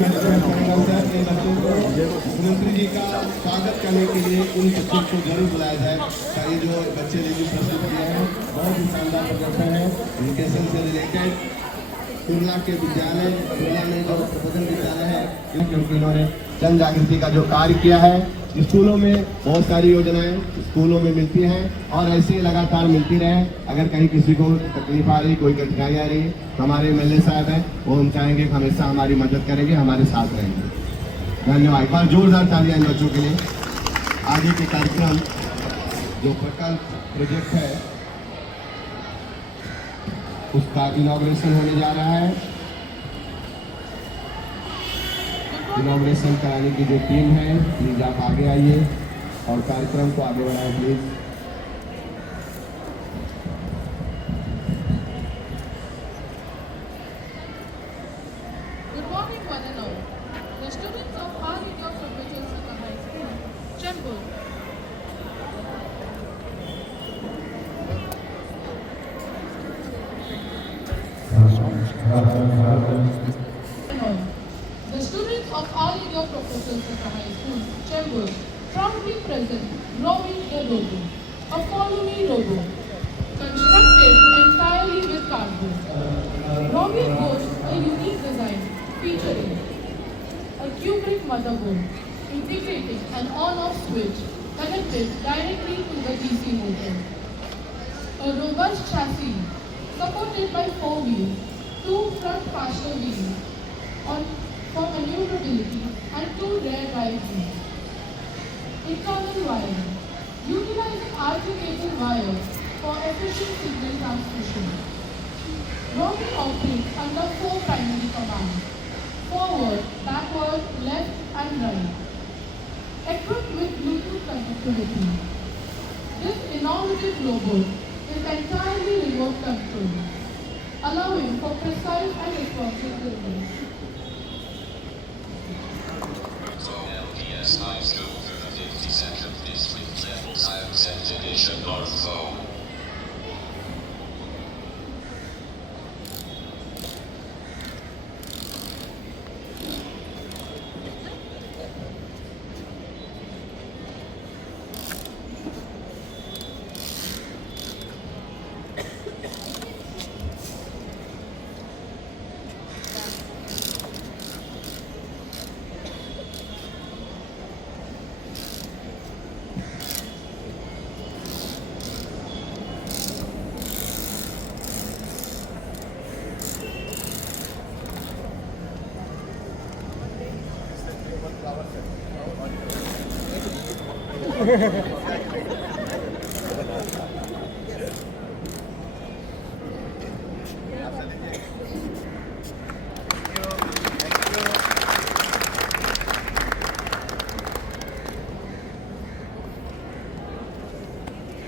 मुख्यमंत्री जी का स्वागत करने के लिए उन बच्चों को जरूर बुलाया जाए। ये जो बच्चे ने जो प्रस्तुत किया है बहुत ही शानदार प्रदर्शन है। एजुकेशन से रिलेटेड तुलना के विद्यालय तुलना में जो प्रबोधन विद्यालय है, क्योंकि इन्होंने जन जागृति का जो कार्य किया है, स्कूलों में बहुत सारी योजनाएं स्कूलों में मिलती हैं और ऐसे ही लगातार मिलती रहे। अगर कहीं किसी को तकलीफ आ रही, कोई कठिनाई आ रही, हमारे एमएलए साहब हैं, वो हम चाहेंगे कि हमेशा हमारी मदद करेंगे, हमारे साथ रहेंगे। धन्यवाद। एक बार जोरदार तालियां इन बच्चों के लिए। आगे के कार्यक्रम जो प्रकल्प प्रोजेक्ट है उसका इनॉग्रेशन होने जा रहा है। इनॉग्रेशन कराने की जो टीम है, प्लीज आप आगे आइए और कार्यक्रम को आगे बढ़ाएं please. Good morning, one and all. The students of All India Professional Sangha High School, Chembur. The students of All India Professional Sangha High School, Chembur, proudly present Roaming the Robo, a follow-me robo, constructed entirely with cardboard. Roaming boasts a unique design featuring a cubic motherboard integrating an on-off switch connected directly to the DC motor. A robust chassis supported by 4 wheels, 2 front faster wheels for maneuverability and 2 rear drive wheels. Internal wiring utilizing RJ-cable wires for efficient signal transmission. Roaming operates under 4 primary commands: forward, backward, left and right. Equipped with Bluetooth connectivity. This innovative logo is entirely remote control, allowing for precise and responsive delivery. LPS High School for the 52nd District Level Science Edition North Zone.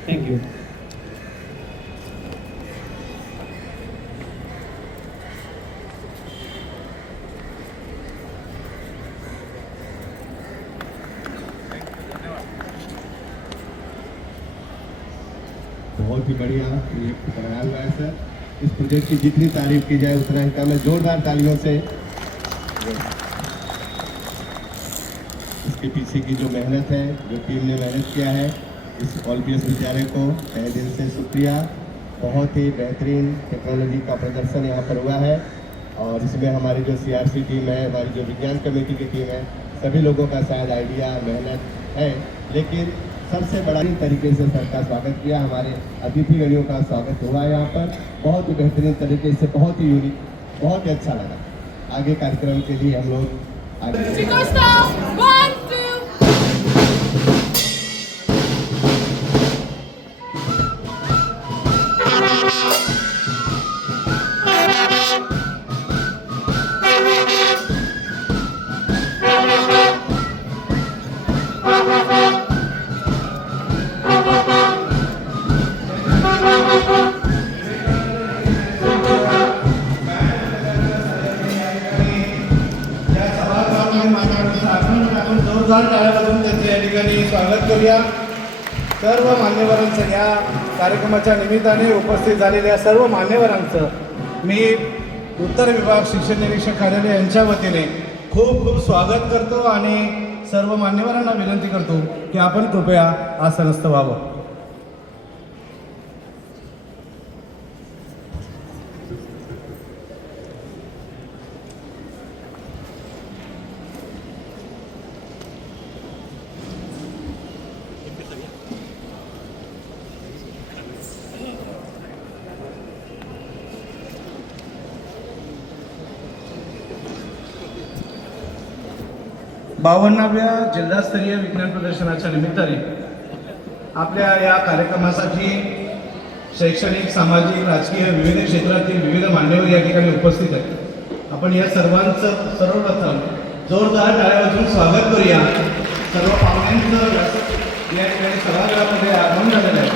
Thank you. बहुत ही बढ़िया project बनाया हुआ है sir. इस project की जितनी तारीफ की जाए उतना ही कम है। जोरदार तालियों से इसके पीछे की जो मेहनत है, जो टीम ने मेहनत किया है, इस ऑलपीएस विद्यालय को तहे दिल से शुक्रिया। बहुत ही बेहतरीन टेक्नोलॉजी का प्रदर्शन यहाँ पर हुआ है और इसमें हमारी जो सीआरसी टीम है, हमारी जो विज्ञान कमेटी की टीम है, सभी लोगों का शायद आइडिया मेहनत है, लेकिन सबसे बड़ा तरीके से सर का स्वागत किया। हमारे अतिथिगणों का स्वागत हुआ है यहाँ पर बहुत ही बेहतरीन तरीके से, बहुत ही यूनिक, बहुत ही अच्छा लगा। आगे कार्यक्रम के लिए हम लोग जोरदार टाळ्या वाजवून त्यांचे या ठिकाणी स्वागत करूया। सर्व मान्यवरांचं या कार्यक्रमाच्या निमित्ताने उपस्थित झालेल्या सर्व मान्यवरांचं मी उत्तर विभाग शिक्षण निरीक्षक कार्यालय यांच्या वतीने खूप खूप स्वागत करतो आणि सर्व मान्यवरांना विनंती करतो की आपण कृपया आसनस्थ व्हावं. बावन्नाव्या जिल्हास्तरीय विज्ञान प्रदर्शनाच्या निमित्ताने आपल्या या कार्यक्रमासाठी शैक्षणिक, सामाजिक, राजकीय विविध क्षेत्रातील विविध मान्यवर या ठिकाणी उपस्थित आहेत. आपण या सर्वांचं सर्वप्रथम जोरदार टाळ्या वाजवून स्वागत करूया. सर्व पाहुण्यांचं या ठिकाणी सभागृहामध्ये आगमन झालेलं आहे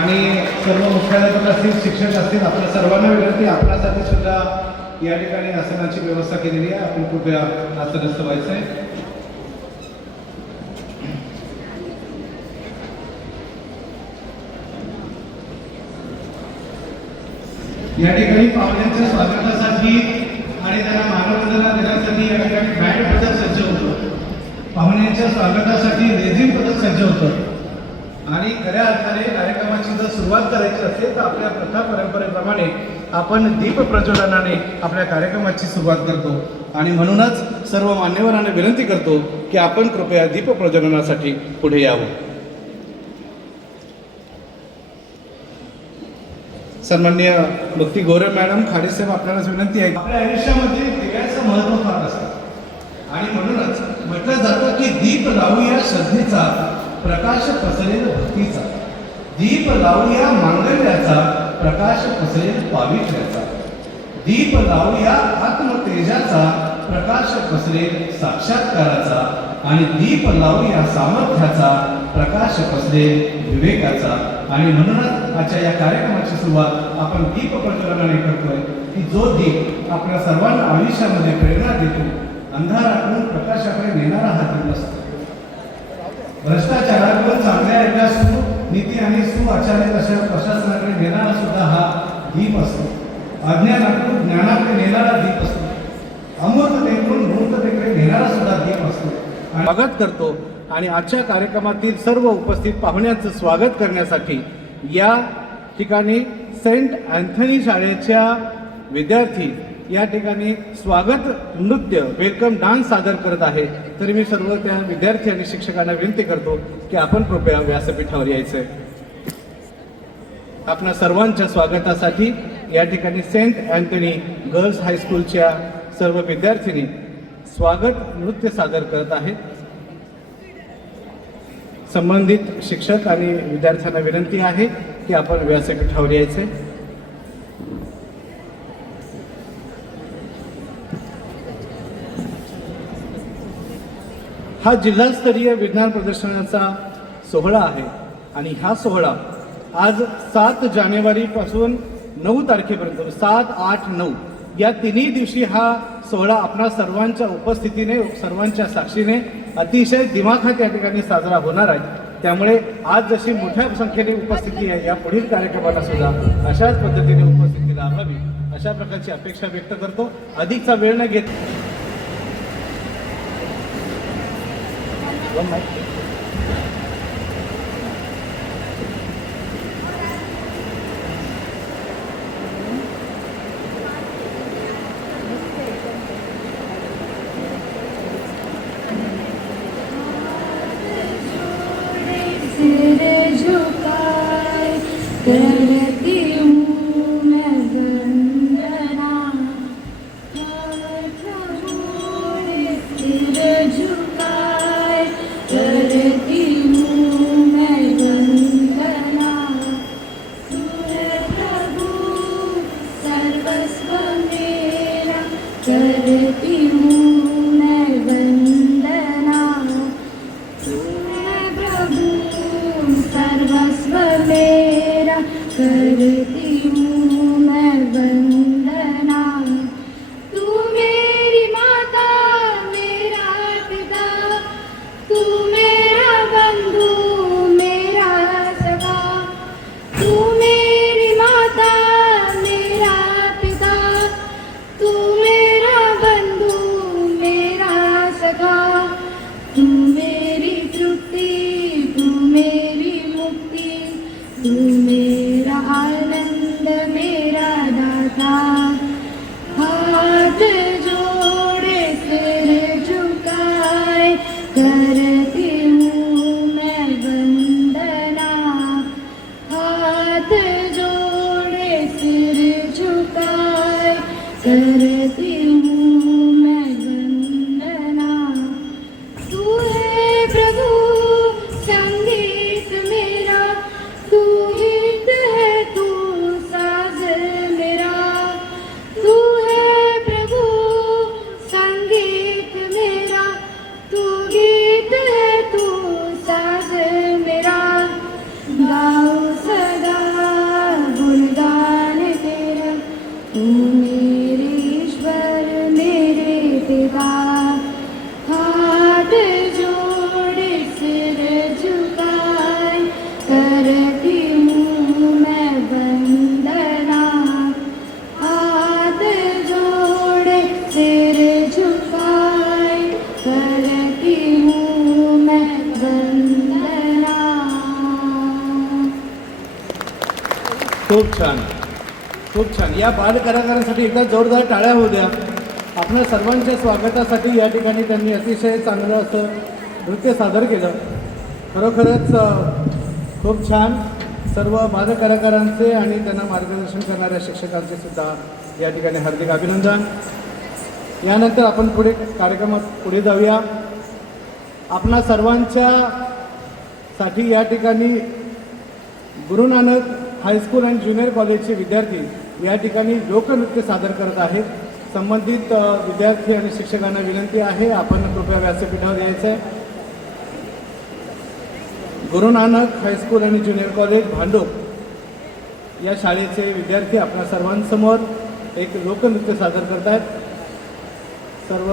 आणि सर्व मुख्याध्यापक असतील, शिक्षक असतील, आपल्या सर्वांना विनंती, आपल्यासाठी सुद्धा या ठिकाणी आसनाची व्यवस्था केलेली आहे. आपण कृपया आसनस्थ व्हायचं आहे. या ठिकाणी पाहुण्यांच्या स्वागतासाठी आणि त्यांना मानवंदना देण्यासाठी या ठिकाणी बँड पथक सज्ज होतं. पाहुण्यांच्या स्वागतासाठी लेझिम पथक सज्ज होतं आणि खऱ्या अर्थाने कार्यक्रमाची जर सुरुवात करायची असेल तर आपल्या प्रथा परंपरेप्रमाणे आपण दीप प्रज्वलनाने आपल्या कार्यक्रमाची सुरुवात करतो आणि म्हणूनच सर्व मान्यवरांना विनंती करतो की आपण कृपया दीप प्रज्वलनासाठी पुढे यावं. सन्माननीय भक्ती गौरव मॅडम, खाडेसाहेब, आपल्यालाच विनंती आहे. आपल्या आयुष्यामध्ये दिव्याचं महत्त्व फार असतं आणि म्हणूनच म्हटलं जातं की दीप लावूया श्रद्धेचा, प्रकाश पसरेल भक्तीचा. दीप लावूया मांगल्याचा, प्रकाश पसरेल पावित्र्याचा. दीप लावूया आत्मतेजाचा, प्रकाश पसरेल साक्षात्काराचा. आणि दीप लावूया सामर्थ्याचा, प्रकाश पसरेल विवेकाचा. आणि म्हणूनच आजच्या या कार्यक्रमाची सुरुवात आपण दीप प्रज्वलनाने करतोय की जो दीप आपल्या सर्वांना आयुष्यामध्ये प्रेरणा देतो, अंधारातून प्रकाशाकडे नेणारा हा दीप असतो. भ्रष्टाचारावर चांगल्या एका सुनीती आणि सुआचार्य अशा प्रशासनाकडे नेणारा सुद्धा हा दीप असतो. अज्ञानातून ज्ञानाकडे नेणारा दीप असतो. अमूर्ततेतून मूर्ततेकडे नेणारा सुद्धा दीप असतो. स्वागत करतो आणि आजच्या कार्यक्रमातील सर्व उपस्थित पाहुण्यांचं स्वागत करण्यासाठी या ठिकाणी सेंट अँथनी शाळेच्या विद्यार्थी या ठिकाणी स्वागत नृत्य, वेलकम डान्स सादर करत आहे. तरी मी सर्व त्या विद्यार्थी आणि शिक्षकांना विनंती करतो की आपण कृपया व्यासपीठावर यायचंय. आपल्या सर्वांच्या स्वागतासाठी या ठिकाणी सेंट अँथनी गर्ल्स हायस्कूलच्या सर्व विद्यार्थिनी स्वागत नृत्य सादर करत आहेत. संबंधित शिक्षक आणि विद्यार्थ्यांना विनंती आहे की आपण व्यासपीठावर यायचे. हा जिल्हास्तरीय विज्ञान प्रदर्शनाचा सोहळा आहे आणि हा सोहळा आज 7 जानेवारीपासून 9 तारखेपर्यंत 7, 8, 9 या तिन्ही दिवशी हा सोहळा आपणा सर्वांच्या उपस्थितीने, सर्वांच्या साक्षीने अतिशय दिमाखात या ठिकाणी साजरा होणार आहे. त्यामुळे आज जशी मोठ्या संख्येने उपस्थिती आहे, या पुढील कार्यक्रमाला सुद्धा अशाच पद्धतीने उपस्थिती लाभावी अशा प्रकारची अपेक्षा व्यक्त करतो. अधिकचा वेळ न घेत सिर झुकाए करती हूँ मैं वंदना. प्रभु सिर झुकाए करती हूँ मैं वंदना. तू है प्रभु सर्वस्व मेरा, करती हूँ मैं वंदना. सर्वस्व मेरा, करती हूँ मैं वंदना. तू मेरी माता, मेरा पिता, तू मेरा बंधु, मेरा सखा. तू मेरी माता, मेरा पिता, तू मेरा बंधु, करती हूँ मैं वंदना। तू है प्रभु संगीत मेरा, तू गीत है तू साज मेरा। तू है प्रभु संगीत मेरा, तू गीत है तू साज मेरा। गाओ सदा गुणगान तेरा, तू मेरे ईश्वर मेरे पिता। हाथ जोड़े सिर झुकाए करती हूँ मैं वंदना। हाथ जोड़े सिर झुकाए करती हूँ मैं वंदना। खूप छान, खूप छान. या बाल कलाकारांसाठी एकदा जोरदार टाळ्या होऊ द्या. आपल्या सर्वांच्या स्वागतासाठी या ठिकाणी त्यांनी अतिशय चांगलं असं नृत्य सादर केलं. खरोखरच खूप छान. सर्व बाल कलाकारांचे आणि त्यांना मार्गदर्शन करणाऱ्या शिक्षकांचे सुद्धा या ठिकाणी हार्दिक अभिनंदन. यानंतर आपण पुढे कार्यक्रमात पुढे जाऊया. आपणा सर्वांच्या साठी या ठिकाणी Guru Nanak high school and junior कॉलेजचे विद्यार्थी या ठिकाणी लोकनृत्य सादर करत आहेत. संबंधित विद्यार्थी आणि शिक्षकांना विनंती आहे आपण कृपया व्यासपीठावर यायचं आहे. गुरु नानक हायस्कूल आणि ज्युनियर कॉलेज भांडूप या शाळेचे विद्यार्थी आपल्या सर्वांसमोर एक लोकनृत्य सादर करत आहेत. सर्व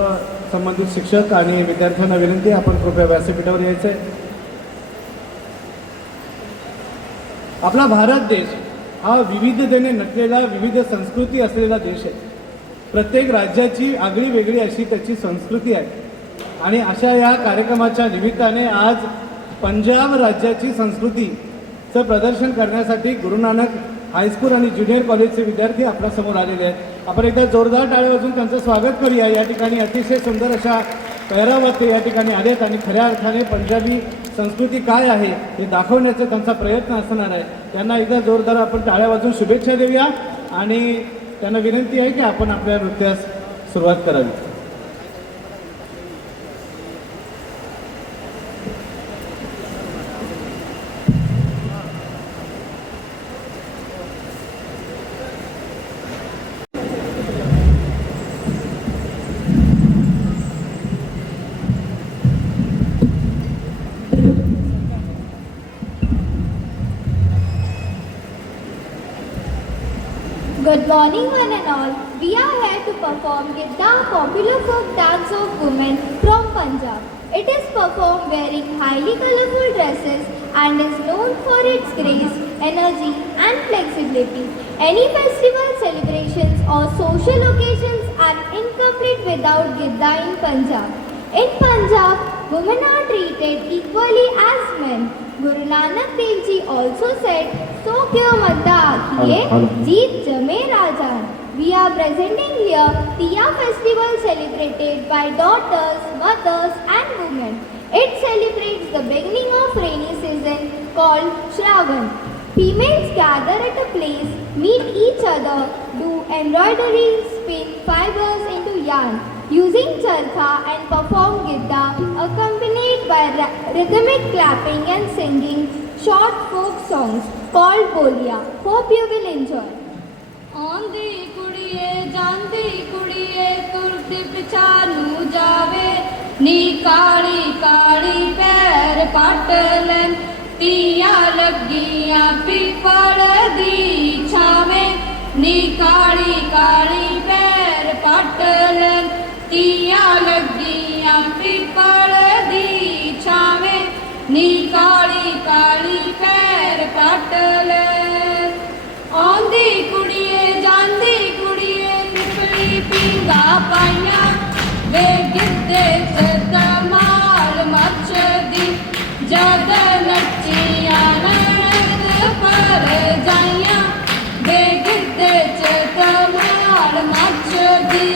संबंधित शिक्षक आणि विद्यार्थ्यांना विनंती आपण कृपया व्यासपीठावर यायचं आहे. आपला भारत देश हा विविधतेने नटलेला, विविध संस्कृती असलेला देश आहे. प्रत्येक राज्याची आगळी वेगळी अशी त्याची संस्कृती आहे. आणि अशा या कार्यक्रमाच्या निमित्ताने आज पंजाब राज्याची संस्कृतीचं प्रदर्शन करण्यासाठी गुरु नानक हायस्कूल आणि ज्युनियर कॉलेजचे विद्यार्थी आपल्यासमोर आलेले आहेत. आपण एकदा जोरदार टाळ्या वाजवून त्यांचं स्वागत करूया. या ठिकाणी अतिशय सुंदर अशा पेहरावात ते या ठिकाणी आलेत आणि खऱ्या अर्थाने पंजाबी संस्कृती काय आहे हे दाखवण्याचा त्यांचा प्रयत्न असणार आहे. त्यांना एकदा जोरदार आपण टाळ्या वाजवून शुभेच्छा देऊया आणि त्यांना विनंती आहे की आपण आपल्या नृत्यास सुरुवात करावी. Good morning one and all. We are here to perform Gidda, popular folk dance of women from Punjab. It is performed wearing highly colorful dresses and is known for its grace, energy and flexibility. Any festival celebrations or social occasions are incomplete without Gidda in Punjab. In Punjab, women are treated equally as men. Guru Nanak Dev Ji also said, "So kyo madda akhiye, jeet jame rajan." We are presenting here Tiya festival celebrated by daughters, mothers and women. It celebrates the beginning of rainy season called Shravan. Females gather at a place, meet each other, do embroidery, spin fibers into yarn, using charkha and perform gidda accompanied by rhythmic clapping and singing short folk songs called bolia. Hope you will enjoy. ਆਉਂਦੀ ਕੁੜੀਏ ਜਾਂਦੀ ਕੁੜੀਏ ਤੁਰਦੀ ਪਿਛਾਨੂੰ ਜਾਵੇ ਨੀ ਕਾਲੀ ਕਾਲੀ ਪੈਰ ਪੱਟ ਲੈ ਤੀਆਂ ਲੱਗੀਆਂ ਪਿੱਪਲ ਦੀ ਛਾਵੇਂ ਨੀ ਕਾਲੀ ਕਾਲੀ ਪੈਰ ਪੱਟ ਲੈ ਤੀਆਂ ਲੱਗੀਆਂ ਪਿੱਪਲ ਦੀ ਛਾਵੇਂ ਨੀ ਕਾਲੀ ਕਾਲੀ ਪੈਰ ਪੱਟ ਲੈ ਆਉਂਦੀ ਕੁੜੀਏ ਜਾਂਦੀ ਕੁੜੀਏ ਨਿਪਲੀ ਪੀਂਗਾ ਪਾਈਆਂ ਵੇ ਗਿੱਧੇ ਚ ਧਮਾਲ ਮੱਚਦੀ ਜਦ ਨੱਚੀਆਂ ਨਨਦ ਪਰ ਜਾਈਆਂ ਵੇ ਗਿੱਧੇ ਚ ਧਮਾਲ ਮੱਚਦੀ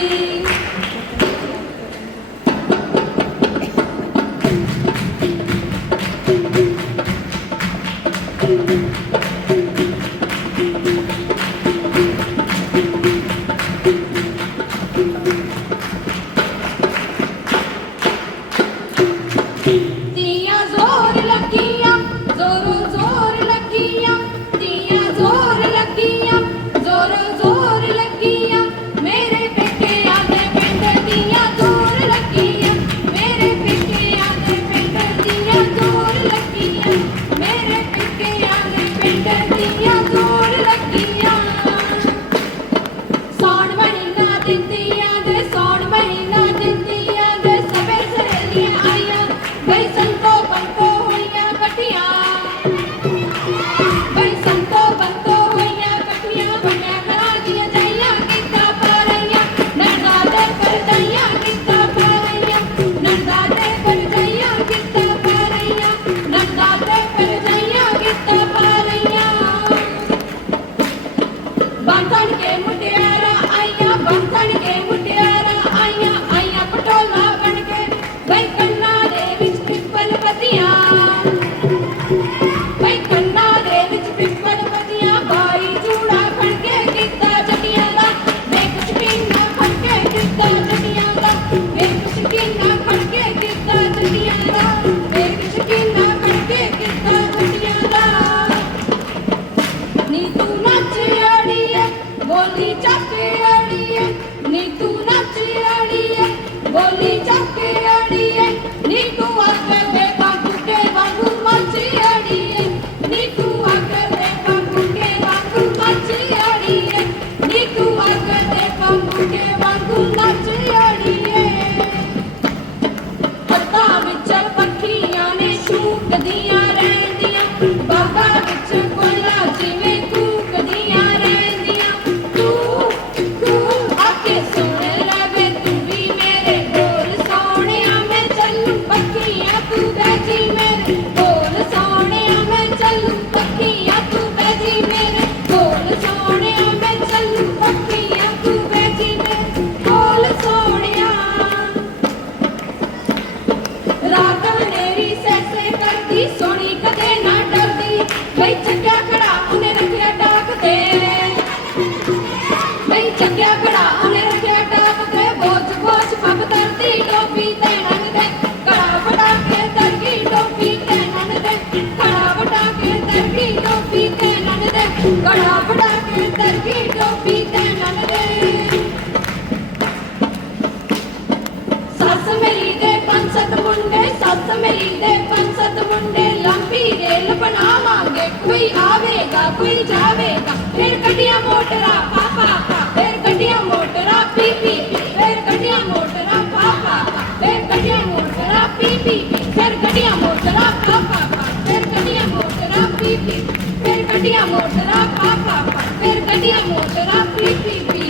कोई आवेगा कोई जावेगा, फिर गड्डियां मोटरा पापा का, फिर गड्डियां मोटरा पी पी पी, फिर गड्डियां मोटरा पापा का, फिर गड्डियां मोटरा पी पी पी, फिर गड्डियां मोटरा पापा का, फिर गड्डियां मोटरा पी पी, फिर गड्डियां मोटरा पापा का, फिर गड्डियां मोटरा पी पी पी।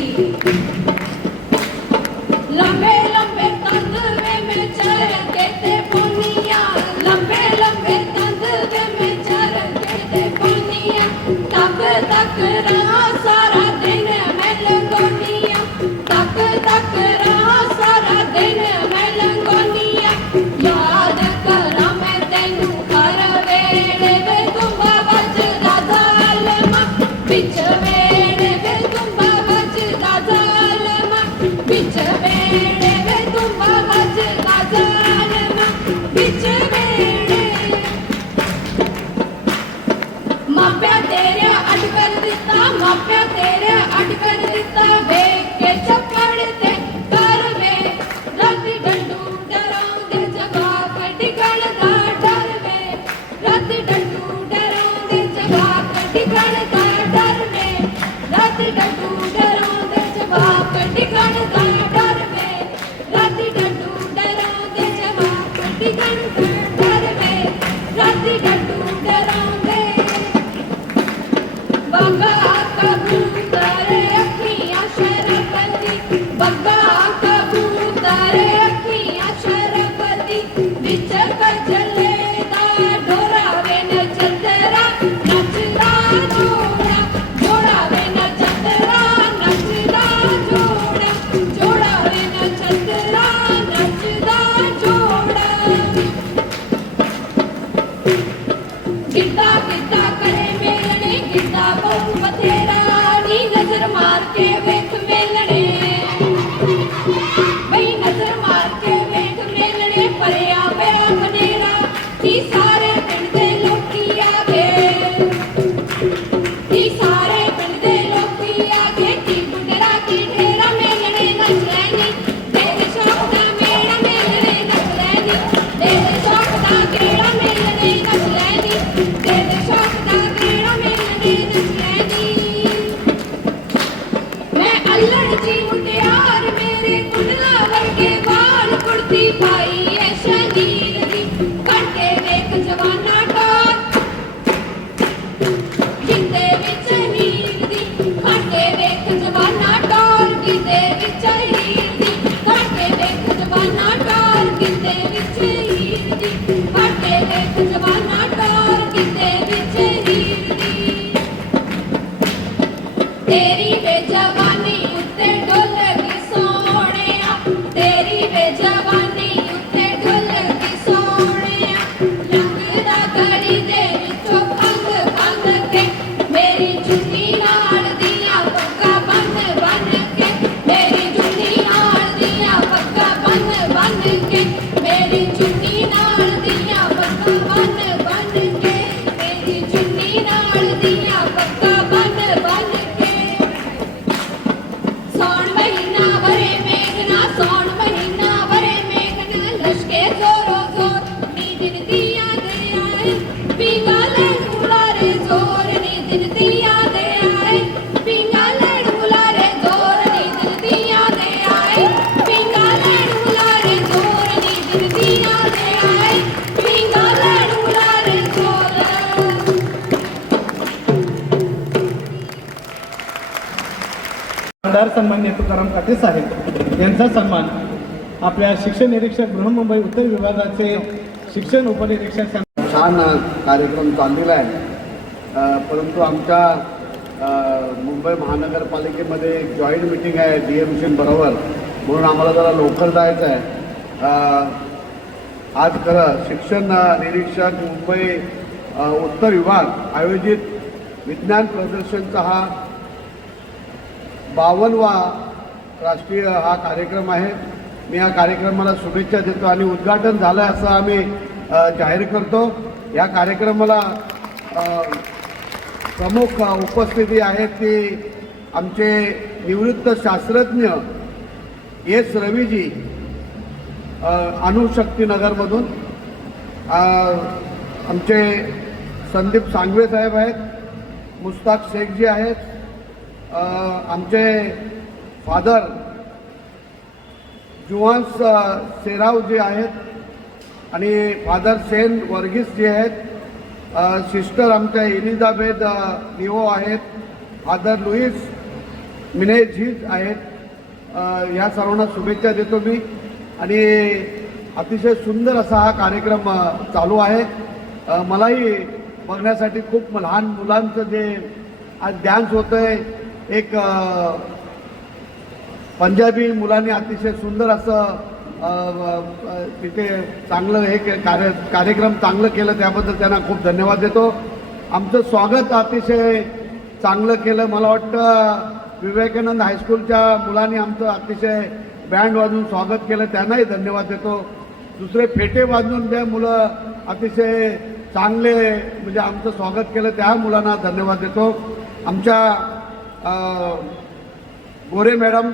लंबे लंबे तंदवे में चरके ते पोनिया, लंबे लंबे तंदवे में चरके ते पोनिया, तक तक रहा सारा दिन मैं लंगोनिया, तक तक रहा सारा दिन मैं लंगोनिया। याद करा मैं तेनू हर वेले वे तुम्बा बजदा ज़ालमा, बिच वेले वे तुम्बा बजदा ज़ालमा, बिच वेले वे तुम्बा बजदा ज़ालमा, बिच वेले। माप्या तेरे अटकर दिता, माप्या तेरे अटकर दिता, वेख के चप्पड़ ते कर वे, राती डंडू डराउंदे जवाक टिकण दा डर वे, राती डंडू डराउंदे जवाक टिकण दा डर वे, राती डंडू डराउंदे जवाक टिकण दा डर वे, राती डंडू डराउंदे जवाक टिकण दा डर वे, राती डंडू डराउंदे। बग्गा कबूतर अखियां शरबती, बग्गा कबूतर अखियां शरबती, बिच कजले दा ढोरा वे नचंदरा, नचदा जोड़ा, जोड़ा वे नचंदरा, नचदा जोड़ा, जोड़ा वे नचंदरा, नचदा जोड़ा। गिद्दा गिद्दा करे मेलने, गिद्दा बहु बथेरा, नी नजर मार के वेख मेलने, बई नजर मार के वेख मेलने, परया वे खनेरा, नी सारे पिंड दे लोकी आगे, नी सारे पिंड दे लोकी आगे, की गुडरा की ढेरा मेलने नच लैनी, तेरे शौक दा मेरा मेलने नच लैनी, तेरे शौक दा गेड़ा मेलने नच लैनी, तेरे शौक दा गेड़ा मेलने नच लैनी। मैं अल्लड़ जी मुटियार, मेरे कुंडला वर्गे बाल, कुर्ती पाई ऐ शनीर दी, घंटे वेख जवाना टोर, गिद्दे विच हीर दी, घंटे वेख जवाना टोर, गिद्दे विच हीर दी, घंटे वेख जवाना टोर, गिद्दे विच हीर दी, घंटे वेख जवाना टोर, गिद्दे विच हीर दी। तेरी बेजवानी उत्ते डुलगी सोहणिया, तेरी बेजवानी उत्ते डुलगी सोहणिया, लंघदा गली दे विचों भंग भंग के, मेरी चुन्नी नाल दियां पग्गां बन बन के, मेरी चुन्नी नाल दियां पग्गां बन बन के, मेरी चुन्नी नाल दियां पग्गां बन बन के, मेरी चुन्नी नाल दियां पग्गां बन बन के। सौण महीना भरे मेघना, सौण महीना भरे मेघना, लश्के जोरो जोर, नी दिन दिया दे आए, पींगा लैन मुलारे जोर, नी दिन दिया दे आए, पींगा लैन मुलारे जोर, नी दिन दिया दे आए, पींगा लैन मुलारे जोर, नी दिन दिया दे आए, पींगा लैन मुलारे जोर। आमदार सन्मान्य तुकाराम काटे साहेब यांचा सन्मान आपल्या शिक्षण निरीक्षक बृहन्मुंबई उत्तर विभागाचे शिक्षण उपनिरीक्षक छान कार्यक्रम चाललेला आहे, परंतु आमच्या मुंबई महानगरपालिकेमध्ये एक जॉईंट मिटिंग आहे DMC बरोबर, म्हणून आम्हाला जरा लवकर जायचं आहे। आज खरं शिक्षण निरीक्षक मुंबई उत्तर विभाग आयोजित विज्ञान प्रदर्शनचा हा 52वा राष्ट्रीय हा कार्यक्रम आहे। मी या कार्यक्रमाला शुभेच्छा देतो आणि उद्घाटन झालं असं आम्ही जाहीर करतो। या कार्यक्रमाला प्रमुख उपस्थिती आहेत ती आमचे निवृत्त शास्त्रज्ञ एस रवीजी अणुशक्ती नगरमधून, आमचे संदीप सांगवे साहेब आहेत, मुस्ताक शेखजी आहेत, आमचे फादर जुवान्स सेराव जे आहेत आणि फादर सेन वर्गीस जे आहेत, सिस्टर आमच्या एलिझाबेथ लिओ आहेत, फादर लुईस मिनेझीज आहेत. ह्या सर्वांना शुभेच्छा देतो मी. आणि अतिशय सुंदर असा हा कार्यक्रम चालू आहे. मलाही बघण्यासाठी खूप लहान मुलांचं जे आज डान्स होतं आहे, एक पंजाबी मुलांनी अतिशय सुंदर असं तिथे चांगलं हे कार्यक्रम चांगलं केलं, त्याबद्दल त्यांना खूप धन्यवाद देतो. आमचं स्वागत अतिशय चांगलं केलं. मला वाटतं विवेकानंद हायस्कूलच्या मुलांनी आमचं अतिशय बँड वाजवून स्वागत केलं, त्यांनाही धन्यवाद देतो. दुसरे फेटे वाजवून त्या मुलं अतिशय चांगले म्हणजे आमचं स्वागत केलं, त्या मुलांना धन्यवाद देतो. आमच्या गोरे मॅडम,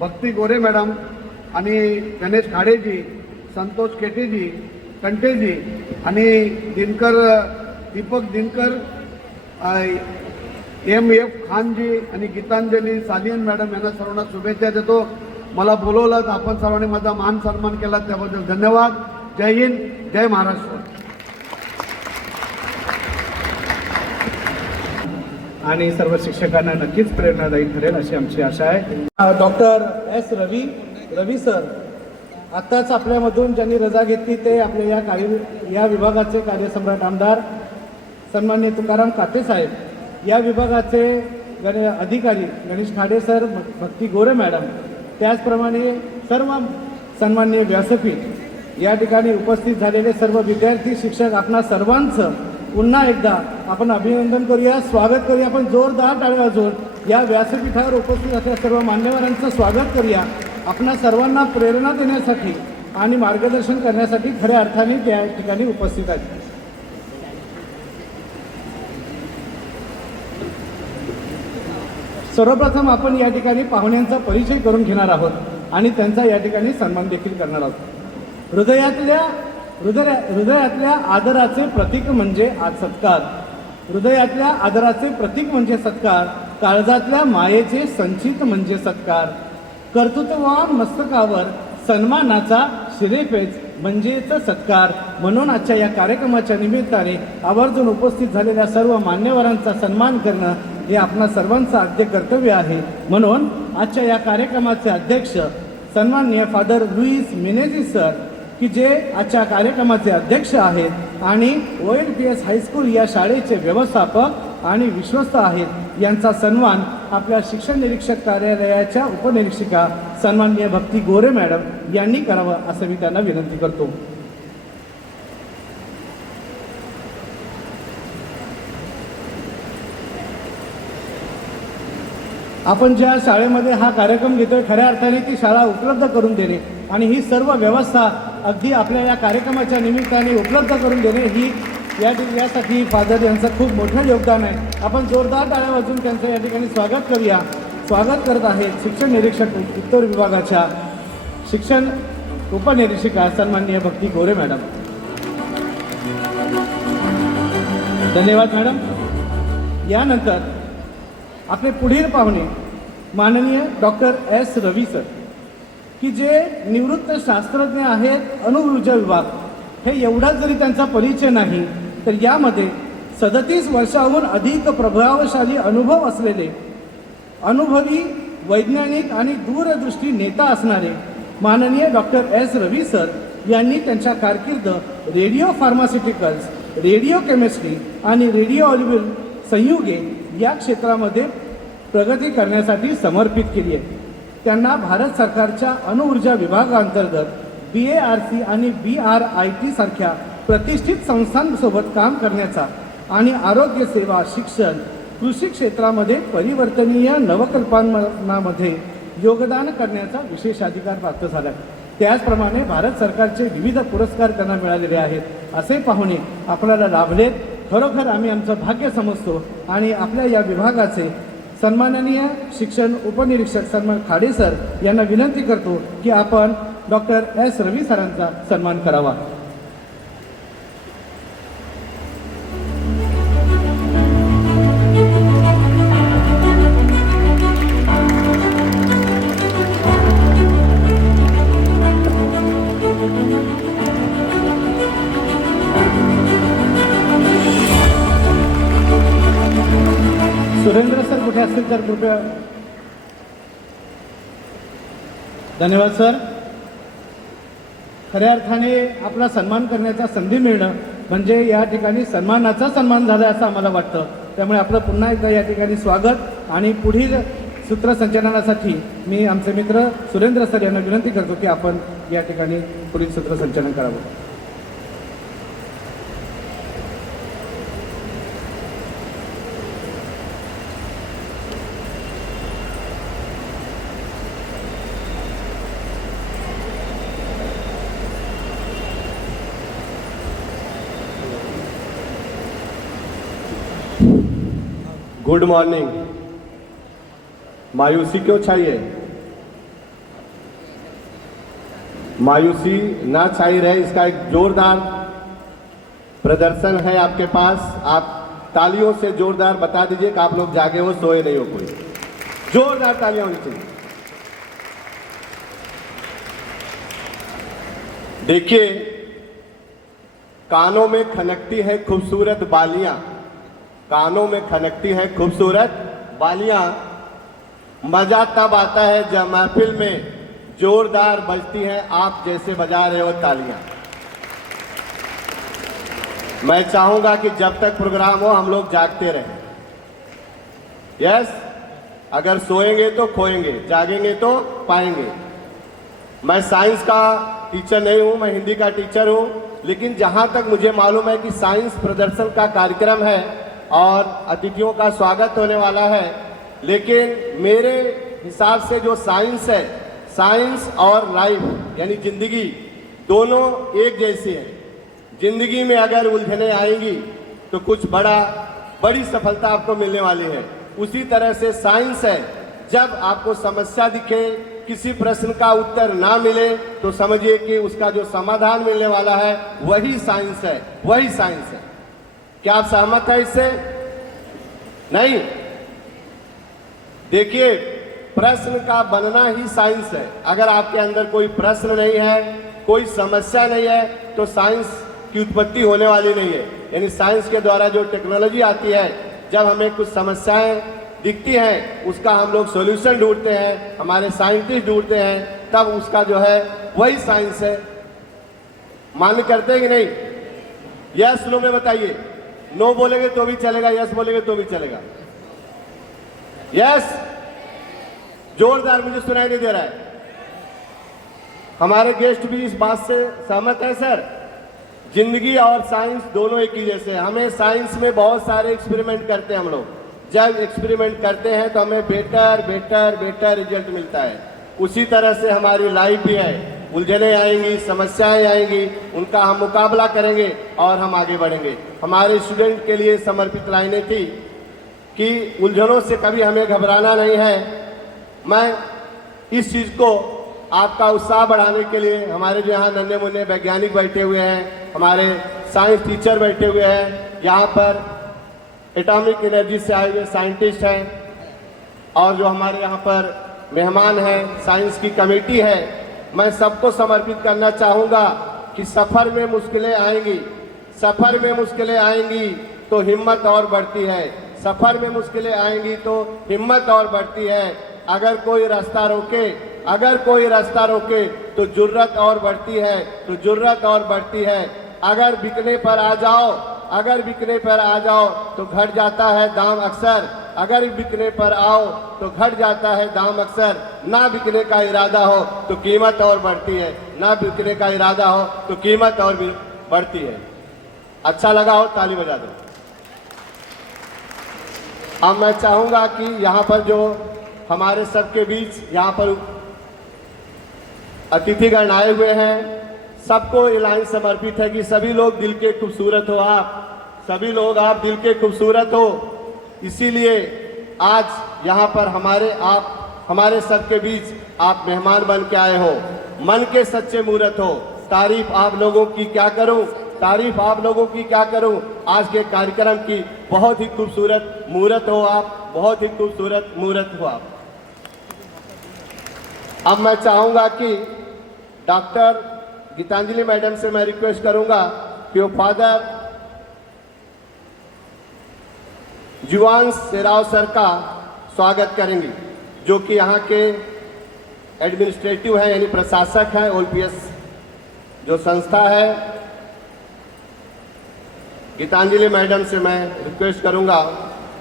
भक्ती गोरे मॅडम आणि गणेश खाडेजी, संतोष केटेजी, कंटेजी आणि दीपक दिनकर, MF खानजी आणि गीतांजली सालियन मॅडम यांना सर्वांना शुभेच्छा देतो. मला बोलवलं, आपण सर्वांनी माझा मान सन्मान केला, त्याबद्दल धन्यवाद. जय हिंद, जय महाराष्ट्र. आणि सर्व शिक्षकांना नक्कीच प्रेरणादायी ठरेल अशी आमची आशा आहे. Doctor S. रवी सर आत्ताच आपल्यामधून ज्यांनी रजा घेतली ते आपल्या या विभागाचे कार्यसम्राट आमदार सन्माननीय तुकाराम काते साहेब, या विभागाचे अधिकारी गणेश खाडे सर, भक्ती गोरे मॅडम, त्याचप्रमाणे सर्व सन्माननीय व्यासपीठ या ठिकाणी उपस्थित झालेले सर्व विद्यार्थी, शिक्षक, आपणा सर्वांचं पुन्हा एकदा आपण अभिनंदन करूया, स्वागत करूया. आपण जोरदार टाळ्या वाजवून या व्यासपीठावर उपस्थित असलेल्या सर्व मान्यवरांचं स्वागत करूया. आपणा सर्वांना प्रेरणा देण्यासाठी आणि मार्गदर्शन करण्यासाठी खऱ्या अर्थाने त्या ठिकाणी उपस्थित आहेत. सर्वप्रथम आपण या ठिकाणी पाहुण्यांचा परिचय करून घेणार आहोत आणि त्यांचा या ठिकाणी सन्मान देखील करणार आहोत. हृदयातल्या आदराचे प्रतीक म्हणजे सत्कार, हृदयातल्या आदराचे प्रतीक म्हणजे सत्कार, काळजातल्या मायेचे संचित म्हणजे सत्कार, कर्तृत्ववान मस्तकावर सन्मानाचा शिरेपेच म्हणजेच सत्कार. म्हणून आजच्या या कार्यक्रमाच्या निमित्ताने आवर्जून उपस्थित झालेल्या सर्व मान्यवरांचा सन्मान करणं हे आपणा सर्वांचं आद्य कर्तव्य आहे. म्हणून आजच्या या कार्यक्रमाचे अध्यक्ष सन्माननीय फादर लुईस मिनेझीज सर, की जे आजच्या कार्यक्रमाचे अध्यक्ष आहेत आणि OLPS हायस्कूल या शाळेचे व्यवस्थापक आणि विश्वस्त आहेत, यांचा सन्मान आपल्या शिक्षण निरीक्षक कार्यालयाच्या उपनिरीक्षिका सन्माननीय भक्ती गोरे मॅडम यांनी करावं असं मी त्यांना विनंती करतो. आपण ज्या शाळेमध्ये हा कार्यक्रम घेतोय, खऱ्या अर्थाने ती शाळा उपलब्ध करून देणे आणि ही सर्व व्यवस्था अगदी आपल्या या कार्यक्रमाच्या निमित्ताने उपलब्ध करून देणे ही यासाठी फादर यांचं खूप मोठं योगदान आहे. आपण जोरदार टाळ्या वाजवून त्यांचं या ठिकाणी स्वागत करूया. स्वागत करत आहेत शिक्षण निरीक्षक उत्तर विभागाच्या शिक्षण उपनिरीक्षिका सन्माननीय भक्ती गोरे मॅडम. धन्यवाद मॅडम. यानंतर आपले पुढील पाहुणे माननीय डॉक्टर S. रवी सर, की जे निवृत्त शास्त्रज्ञ आहेत, अणुऊर्जा विभाग. हे एवढाच जरी त्यांचा परिचय नाही तर यामध्ये 37 वर्षाहून अधिक प्रभावशाली अनुभव असलेले, अनुभवी वैज्ञानिक आणि दूरदृष्टी नेता असणारे माननीय डॉक्टर S. रवी सर यांनी त्यांच्या कारकीर्द रेडिओ फार्मास्युटिकल्स, रेडिओ केमिस्ट्री आणि रेडिओ ऑलिव्हिल संयुगे या क्षेत्रामध्ये प्रगती करण्यासाठी समर्पित केली आहे. त्यांना भारत सरकारच्या अणुऊर्जा विभागाअंतर्गत BARC आणि BRIT सारख्या प्रतिष्ठित संस्थांसोबत काम करण्याचा आणि आरोग्य सेवा, शिक्षण, कृषी क्षेत्रामध्ये परिवर्तनीय नवकल्पनांमध्ये योगदान करण्याचा विशेष अधिकार प्राप्त झाला. त्याचप्रमाणे भारत सरकारचे विविध पुरस्कार त्यांना मिळालेले आहेत. असे पाहुणे आपल्याला लाभलेत. खरोखर आम्ही आमचं भाग्य समजतो आणि आपल्या या विभागाचे सन्माननीय शिक्षण उपनिरीक्षक सन्मान खाडे सर यांना विनंती करतो की आपण डॉक्टर S. रवी सरांचा सन्मान करावा. असतील तर कृपया. धन्यवाद सर. खऱ्या अर्थाने आपला सन्मान करण्याचा संधी मिळणं म्हणजे या ठिकाणी सन्मानाचा सन्मान झाला असं आम्हाला वाटतं. त्यामुळे आपलं पुन्हा एकदा या ठिकाणी स्वागत आणि पुढील सूत्रसंचालनासाठी मी आमचे मित्र सुरेंद्र सर यांना विनंती करतो की आपण या ठिकाणी पुढील सूत्रसंचालन करावं. Good morning. मायूसी क्यों चाहिए? मायूसी ना चाहिए रहे, इसका एक जोरदार प्रदर्शन है आपके पास. आप तालियों से जोरदार बता दीजिए कि आप लोग जागे हो, सोए नहीं हो. कोई जोरदार तालियां होनी चाहिए. देखिए, कानों में खनकती है खूबसूरत बालियां. कानों में खनकती है खूबसूरत बालियां. मजा तब आता है जब महफिल में जोरदार बजती हैं आप जैसे बजा रहे हो तालियां. मैं चाहूंगा कि जब तक प्रोग्राम हो हम लोग जागते रहें. यस, अगर सोएंगे तो खोएंगे, जागेंगे तो पाएंगे. मैं साइंस का टीचर नहीं हूं, मैं हिंदी का टीचर हूं, लेकिन जहां तक मुझे मालूम है कि साइंस प्रदर्शन का कार्यक्रम है और अतिथियों का स्वागत होने वाला है. लेकिन मेरे हिसाब से जो साइंस है, साइंस और लाइफ यानी जिंदगी दोनों एक जैसी है. जिंदगी में अगर उलझने आएंगी तो कुछ बड़ी सफलता आपको मिलने वाली है. उसी तरह से साइंस है, जब आपको समस्या दिखे, किसी प्रश्न का उत्तर ना मिले तो समझिए कि उसका जो समाधान मिलने वाला है वही साइंस है, वही साइंस है. क्या आप सहमत हैं इससे? नहीं. देखिए, प्रश्न का बनना ही साइंस है. अगर आपके अंदर कोई प्रश्न नहीं है, कोई समस्या नहीं है, तो साइंस की उत्पत्ति होने वाली नहीं है. यानी साइंस के द्वारा जो टेक्नोलॉजी आती है, जब हमें कुछ समस्याएं दिखती हैं, उसका हम लोग सॉल्यूशन ढूंढते हैं, हमारे साइंटिस्ट ढूंढते हैं, तब उसका जो है वही साइंस है. मान्य करते हैं कि नहीं? यस नो में बताइए. नो बोलेंगे तो भी चलेगा, यस बोलेंगे तो भी चलेगा. यस, जोरदार, मुझे सुनाई नहीं दे रहा है. हमारे गेस्ट भी इस बात से सहमत है सर. जिंदगी और साइंस दोनों एक ही जैसे हैं. हमें साइंस में बहुत सारे एक्सपेरिमेंट करते हैं हम लोग. जब एक्सपेरिमेंट करते हैं तो हमें बेटर रिजल्ट मिलता है. उसी तरह से हमारी लाइफ भी है. उलझने आएंगी, समस्याएं आएंगी, उनका हम मुकाबला करेंगे और हम आगे बढ़ेंगे. हमारे स्टूडेंट के लिए समर्पित लाइनें थी कि उलझनों से कभी हमें घबराना नहीं है. मैं इस चीज़ को आपका उत्साह बढ़ाने के लिए, हमारे जो यहाँ नन्हे मुन्ने वैज्ञानिक बैठे हुए हैं, हमारे साइंस टीचर बैठे हुए हैं, यहाँ पर एटॉमिक एनर्जी से आए हुए साइंटिस्ट हैं, और जो हमारे यहाँ पर मेहमान हैं, साइंस की कमेटी है, मैं सबको समर्पित करना चाहूँगा कि सफ़र में मुश्किलें आएंगी. सफ़र में मुश्किलें आएंगी तो हिम्मत और बढ़ती है. सफ़र में मुश्किलें आएंगी तो हिम्मत और बढ़ती है. अगर कोई रास्ता रोके तो जुर्रत और बढ़ती है. अगर बिकने पर आ जाओ तो घट जाता है दाम अक्सर. अगर बिकने पर आओ तो घट जाता है दाम अक्सर. ना बिकने का इरादा हो तो कीमत और बढ़ती है. ना बिकने का इरादा हो तो कीमत और भी बढ़ती है. अच्छा लगा हो, ताली बजा दो. अब मैं चाहूँगा कि यहाँ पर जो हमारे सबके बीच यहाँ पर अतिथिगण आए हुए हैं, सबको ये लाइन समर्पित है कि सभी लोग दिल के खूबसूरत हो. सभी लोग आप दिल के खूबसूरत हो. इसीलिए आज यहाँ पर हमारे सबके बीच आप मेहमान बन के आए हो. मन के सच्चे मूरत हो. तारीफ आप लोगों की क्या करूं. आज के कार्यक्रम की बहुत ही खूबसूरत मूरत हो आप. अब मैं चाहूँगा कि डॉक्टर गीतांजलि मैडम से मैं रिक्वेस्ट करूँगा कि वो फादर जुआन सेराव सर का स्वागत करेंगी, जो कि यहाँ के एडमिनिस्ट्रेटिव हैं यानी प्रशासक हैं। ओलपीएस जो संस्था है, गीतांजलि मैडम से मैं रिक्वेस्ट करूँगा।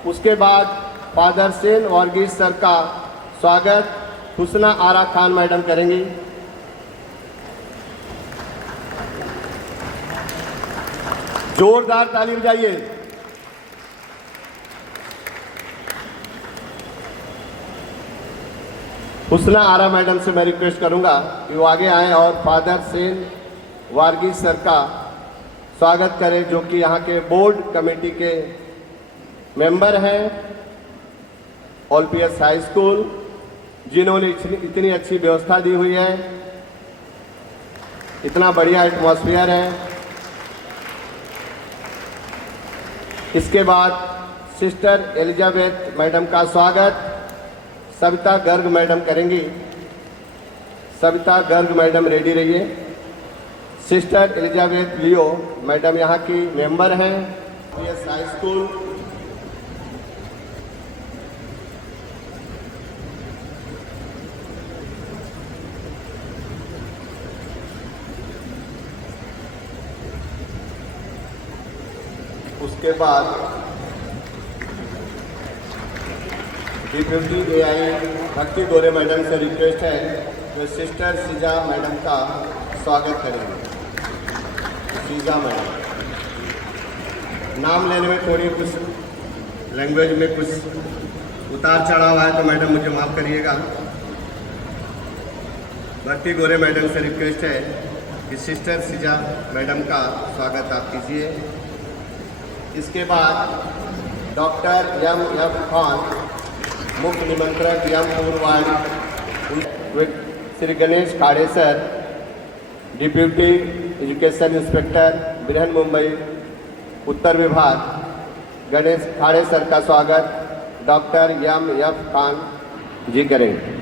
उसके बाद फादर सेन वर्गीस सर का स्वागत हुस्ना आरा खान मैडम करेंगी। जोरदार ताली बजाइए। हुस्ना आरा मैडम से मैं रिक्वेस्ट करूंगा कि वो आगे आएं और फादर सेन वर्गीस सर का स्वागत करें, जो कि यहाँ के बोर्ड कमेटी के मेंबर हैं ओलपीएस हाई स्कूल, जिन्होंने इतनी अच्छी व्यवस्था दी हुई है, इतना बढ़िया एटमॉस्फेयर है। इसके बाद सिस्टर एलिजाबेथ मैडम का स्वागत सविता गर्ग मैडम करेंगी। सविता गर्ग मैडम रेडी रहिए। सिस्टर एलिजाबेथ लियो मैडम यहाँ की मेंबर हैं ओलपीएस हाई स्कूल। उसके बाद डिप्यूटी एआई भक्ति गोरे मैडम से रिक्वेस्ट है तो सिस्टर सीजा मैडम का स्वागत करेंगे। सीजा मैडम, नाम लेने में थोड़ी कुछ लैंग्वेज में कुछ उतार चढ़ाव है तो मैडम मुझे माफ़ करिएगा। भक्ति गोरे मैडम से रिक्वेस्ट है कि सिस्टर सीजा मैडम का स्वागत आप कीजिए। इसके बाद डॉक्टर एम.एफ. खान मुख्य निमंत्रक यमपुर ward, Shri Ganesh Khade sir deputy education inspector Brihanmumbai उत्तर विभाग, गणेश खाड़े सर का स्वागत डॉक्टर एम.एफ. खान जी करेंगे।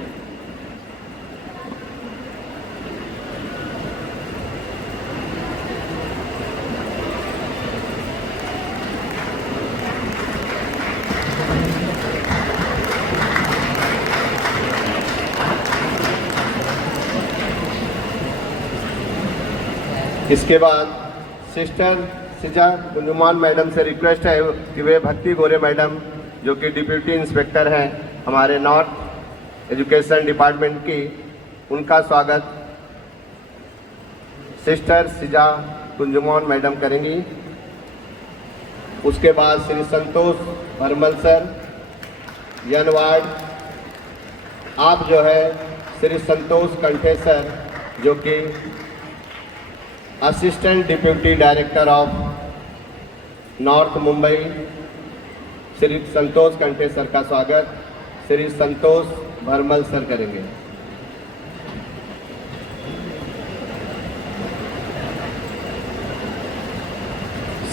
इसके बाद सिस्टर सिजा गुंजुमान मैडम से रिक्वेस्ट है कि वे भक्ति गोरे मैडम जो कि डिप्यूटी इंस्पेक्टर हैं हमारे नॉर्थ एजुकेशन डिपार्टमेंट की, उनका स्वागत सिस्टर सिजा गुंजुमान मैडम करेंगी। उसके बाद Shri Santosh Bharmal sir N ward, आप जो है श्री संतोष कंठे सर जो कि assistant deputy director of north Mumbai, Shri Santosh Kanthe sir का स्वागत श्री संतोष भरमल सर करेंगे।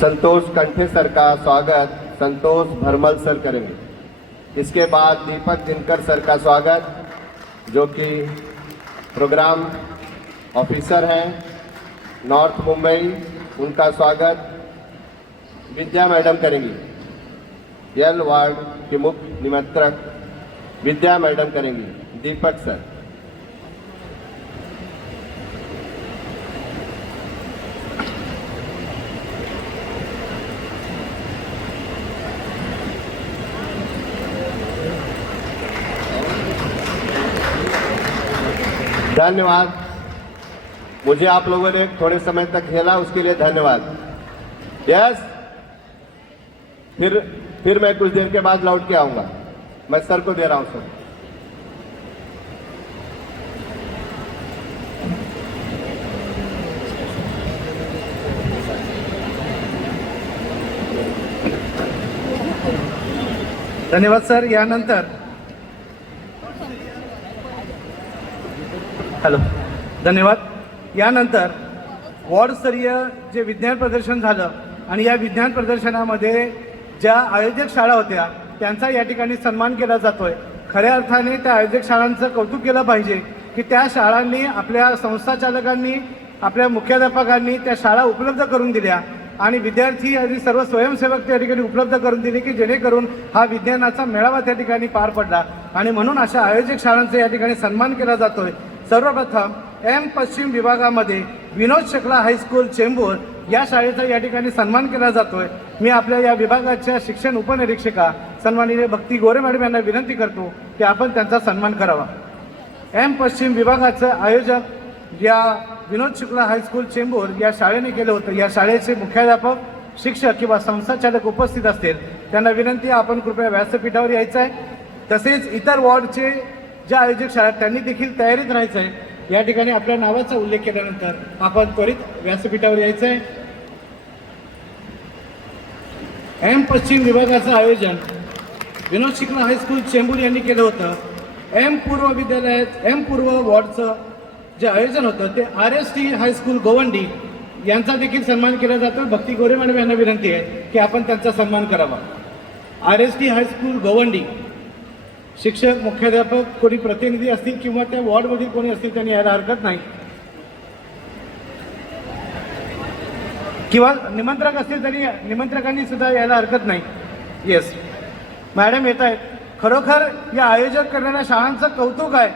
संतोष कंठे सर का स्वागत संतोष भरमल सर करेंगे। इसके बाद दीपक दिनकर सर का स्वागत जो कि प्रोग्राम ऑफिसर हैं नॉर्थ मुंबई, उनका स्वागत विद्या मैडम करेंगी। यल वार्ड के मुख्य निमंत्रक विद्या मैडम करेंगी। दीपक सर, धन्यवाद। मुझे आप लोगों ने थोड़े समय तक खेला उसके लिए धन्यवाद। यस, फिर मैं कुछ देर के बाद लौट के आऊंगा। मैं सर को दे रहा हूं सर। धन्यवाद सर। यानंतर हॅलो, धन्यवाद। यानंतर वॉर्डस्तरीय जे विज्ञान प्रदर्शन झालं आणि या विज्ञान प्रदर्शनामध्ये ज्या आयोजक शाळा होत्या त्यांचा या ठिकाणी सन्मान केला जातोय। खऱ्या अर्थाने त्या आयोजक शाळांचं कौतुक केलं पाहिजे की त्या शाळांनी आपल्या संस्थाचालकांनी आपल्या मुख्याध्यापकांनी त्या शाळा उपलब्ध करून दिल्या आणि विद्यार्थी आणि सर्व स्वयंसेवक त्या ठिकाणी उपलब्ध करून दिले की जेणेकरून हा विज्ञानाचा मेळावा त्या ठिकाणी पार पडला आणि म्हणून अशा आयोजक शाळांचा या ठिकाणी सन्मान केला जातोय. सर्वप्रथम एम पश्चिम विभागामध्ये विनोद शुक्ला हायस्कूल चेंबूर या शाळेचा या ठिकाणी सन्मान केला जातोय. मी आपल्या या विभागाच्या शिक्षण उपनिरीक्षिका सन्माननीय भक्ती गोरे मॅडम यांना विनंती करतो की आपण त्यांचा सन्मान करावा. एम पश्चिम विभागाचं आयोजक या विनोद शुक्ला हायस्कूल चेंबूर या शाळेने केलं होतं. या शाळेचे मुख्याध्यापक, शिक्षक किंवा संस्थाचालक उपस्थित असतील त्यांना विनंती आपण कृपया व्यासपीठावर यायचं आहे. तसेच इतर वॉर्डचे ज्या आयोजक शाळा त्यांनी देखील तयारीत राहायचं आहे. या ठिकाणी आपल्या नावाचा उल्लेख केल्यानंतर आपण त्वरित व्यासपीठावर यायचं आहे. एम पश्चिम विभागाचं आयोजन विनोद शुक्ला हायस्कूल चेंबूर यांनी केलं होतं. एम पूर्व विद्यालयात एम पूर्व वॉर्डचं जे आयोजन होतं ते RST हायस्कूल गोवंडी यांचा देखील सन्मान केला जातो. भक्ती गोरे मॅडम यांना विनंती आहे की आपण त्यांचा सन्मान करावा. RST हायस्कूल गोवंडी शिक्षक, मुख्याध्यापक, कोणी प्रतिनिधी असतील किंवा त्या वॉर्डमधील कोणी असतील त्यांनी यायला हरकत नाही, किंवा निमंत्रक असतील तरी निमंत्रकांनी सुद्धा यायला हरकत नाही. येस मॅडम येत आहेत. खरोखर या आयोजक करणाऱ्या शाळांचं कौतुक आहे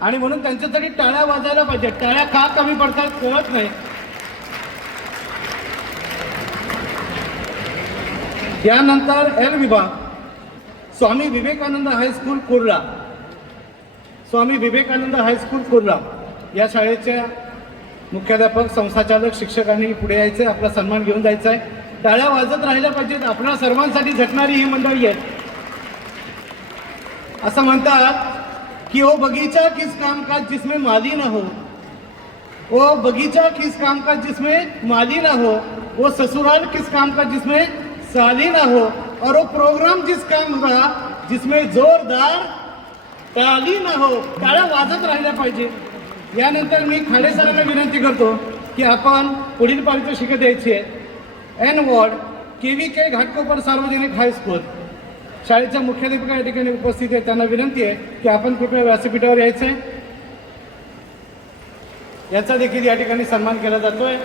आणि म्हणून त्यांच्यासाठी टाळ्या वाजायला पाहिजे. टाळ्या का कमी पडतात कळत नाही. यानंतर एल विभाग स्वामी विवेकानंद हायस्कूल कुर्ला. स्वामी विवेकानंद हायस्कूल कुर्ला या शाळेच्या मुख्याध्यापक, संस्थाचालक, शिक्षकांनी पुढे यायचं, आपला सन्मान घेऊन जायचा आहे. टाळ्या वाजत राहिल्या पाहिजेत. आपल्या सर्वांसाठी झटणारी ही मंडळी आहे. असं म्हणतात कि वो बगीचा किस काम का जिसमें माली ना हो, वो बगीचा किस काम का जिसमें माली ना हो, वो ससुराल किस काम का जिसमें साली ना हो, और वो प्रोग्राम जिस काम का जिसमें जोरदार ताली ना हो. टाळ्या वाजत राहिल्या पाहिजे. यानंतर मी खाडे सरांना विनंती करतो की आपण पुढील पारितोषिकं द्यायची आहे. एन वॉर्ड KVK घाटकोपर सार्वजनिक हायस्कूल शाळेच्या मुख्याध्यापिका या ठिकाणी उपस्थित आहे. त्यांना विनंती आहे की आपण कृपया व्यासपीठावर यायचं आहे. याचा देखील या ठिकाणी सन्मान केला जातोय.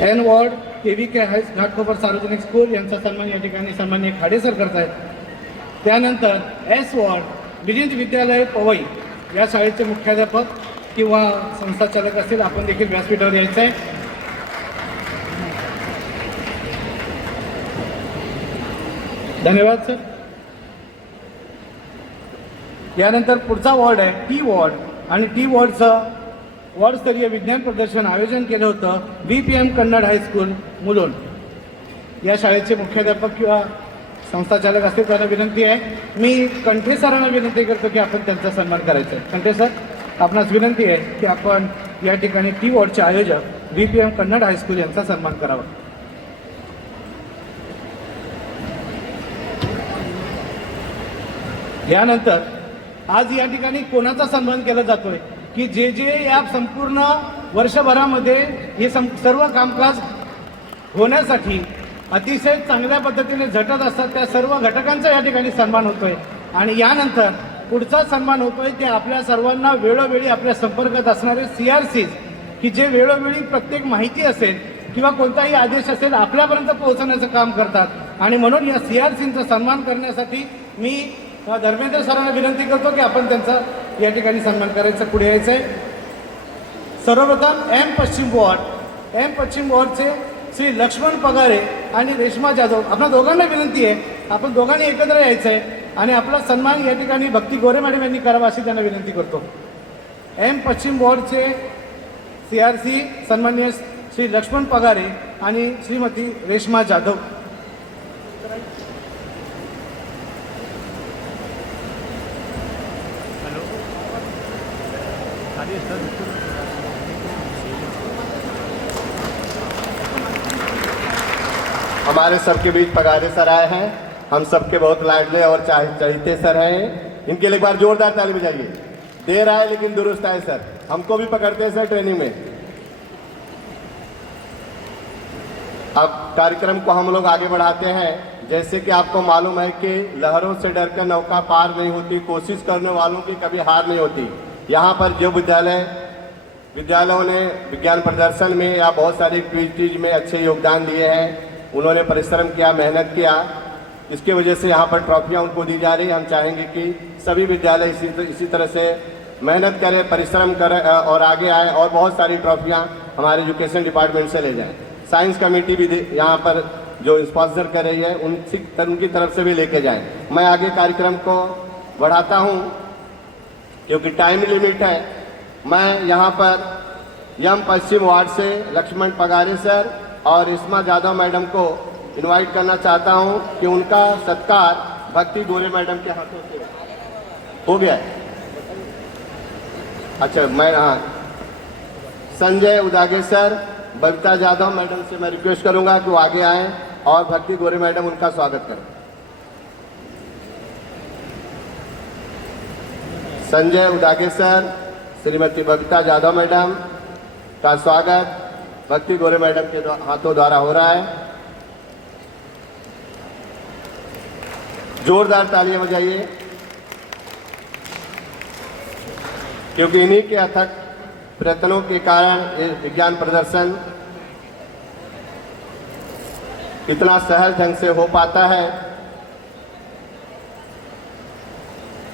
एन वॉर्ड KVK घाटकोपर सार्वजनिक स्कूल यांचा सन्मान या ठिकाणी सन्माननीय खाडे सर करतायत. त्यानंतर एस वॉर्ड मिलिंद विद्यालय पवई या शाळेचे मुख्याध्यापक किंवा संस्थाचालक असतील, आपण देखील व्यासपीठावर यायचं आहे. धन्यवाद सर. यानंतर पुढचा वॉर्ड आहे T वॉर्ड आणि T वॉर्डचं वॉर्डस्तरीय विज्ञान प्रदर्शन आयोजन केलं होतं VPM कन्नड हायस्कूल मुलुंड या शाळेचे मुख्याध्यापक किंवा संस्थाचालक असतील त्यांना विनंती आहे. मी कंठे सरांना विनंती करतो की आपण त्यांचा सन्मान करायचा आहे. कंठे सर, आपणास विनंती आहे की आपण या ठिकाणी T वॉर्डचे आयोजक VPM कन्नड हायस्कूल यांचा सन्मान करावा. यानंतर आज या ठिकाणी कोणाचा सन्मान केला जातोय की जे जे या संपूर्ण वर्षभरामध्ये हे सर्व कामकाज होण्यासाठी अतिशय चांगल्या पद्धतीने झटत असतात त्या सर्व घटकांचा या ठिकाणी सन्मान होतोय. आणि यानंतर पुढचा सन्मान होतोय ते आपल्या सर्वांना वेळोवेळी आपल्या संपर्कात असणारे CRCs की जे वेळोवेळी प्रत्येक माहिती असेल किंवा कोणताही आदेश असेल आपल्यापर्यंत पोहोचवण्याचं काम करतात. आणि म्हणून या CRCंचा सन्मान करण्यासाठी मी धर्मेंद्र सरांना विनंती करतो की आपण त्यांचा या ठिकाणी सन्मान करायचा. पुढे यायचं आहे. सर्वप्रथम एम पश्चिम वॉर्डचे श्री लक्ष्मण पगारे आणि रेश्मा जाधव, आपल्या दोघांना विनंती आहे आपण दोघांनी एकत्र यायचं आहे आणि आपला सन्मान या ठिकाणी भक्ती गोरे मॅडम यांनी करावा अशी त्यांना विनंती करतो. एम पश्चिम वॉर्डचे CRC सन्माननीय श्री लक्ष्मण पगारे आणि श्रीमती रेश्मा जाधव. हमारे सबके बीच पगारे सर आए हैं. हम सबके बहुत लाडले और चहीते सर हैं. इनके लिए एक बार जोरदार ताली बजाइए. देर आए लेकिन दुरुस्त आए सर. हमको भी पकड़ते हैं सर ट्रेनिंग में. अब कार्यक्रम को हम लोग आगे बढ़ाते हैं. जैसे कि आपको मालूम है कि लहरों से डरकर नौका पार नहीं होती, कोशिश करने वालों की कभी हार नहीं होती. यहाँ पर जो विद्यालय विद्यालयों ने विज्ञान प्रदर्शन में या बहुत सारी क्विज में अच्छे योगदान दिए हैं। उन्होंने परिश्रम किया, मेहनत किया, इसकी वजह से यहाँ पर ट्रॉफियाँ उनको दी जा रही है। हम चाहेंगे कि सभी विद्यालय इसी तरह से मेहनत करें, परिश्रम करें और आगे आए और बहुत सारी ट्रॉफियाँ हमारे एजुकेशन डिपार्टमेंट से ले जाएं। साइंस कमेटी भी यहाँ पर जो स्पॉन्सर कर रही है उनकी तरफ से भी लेके जाएं। मैं आगे कार्यक्रम को बढ़ाता हूँ क्योंकि टाइम लिमिट है। मैं यहाँ पर यम पश्चिम वार्ड से लक्ष्मण पगारे सर और इस्मा जाधव मैडम को इनवाइट करना चाहता हूँ कि उनका सत्कार भक्ति गोरे मैडम के हाथों से हो गया है। अच्छा, मैं संजय उदागे सर, बबीता जाधव मैडम से मैं रिक्वेस्ट करूंगा कि वो आगे आएं और भक्ति गोरे मैडम उनका स्वागत करें। संजय उदागे सर, श्रीमती बबीता जाधव मैडम का स्वागत भक्ति गोरे मैडम के हाथों द्वारा हो रहा है। जोरदार तालियां बजाइए क्योंकि इन्हीं के अथक प्रयत्नों के कारण ये विज्ञान प्रदर्शन इतना सहज ढंग से हो पाता है।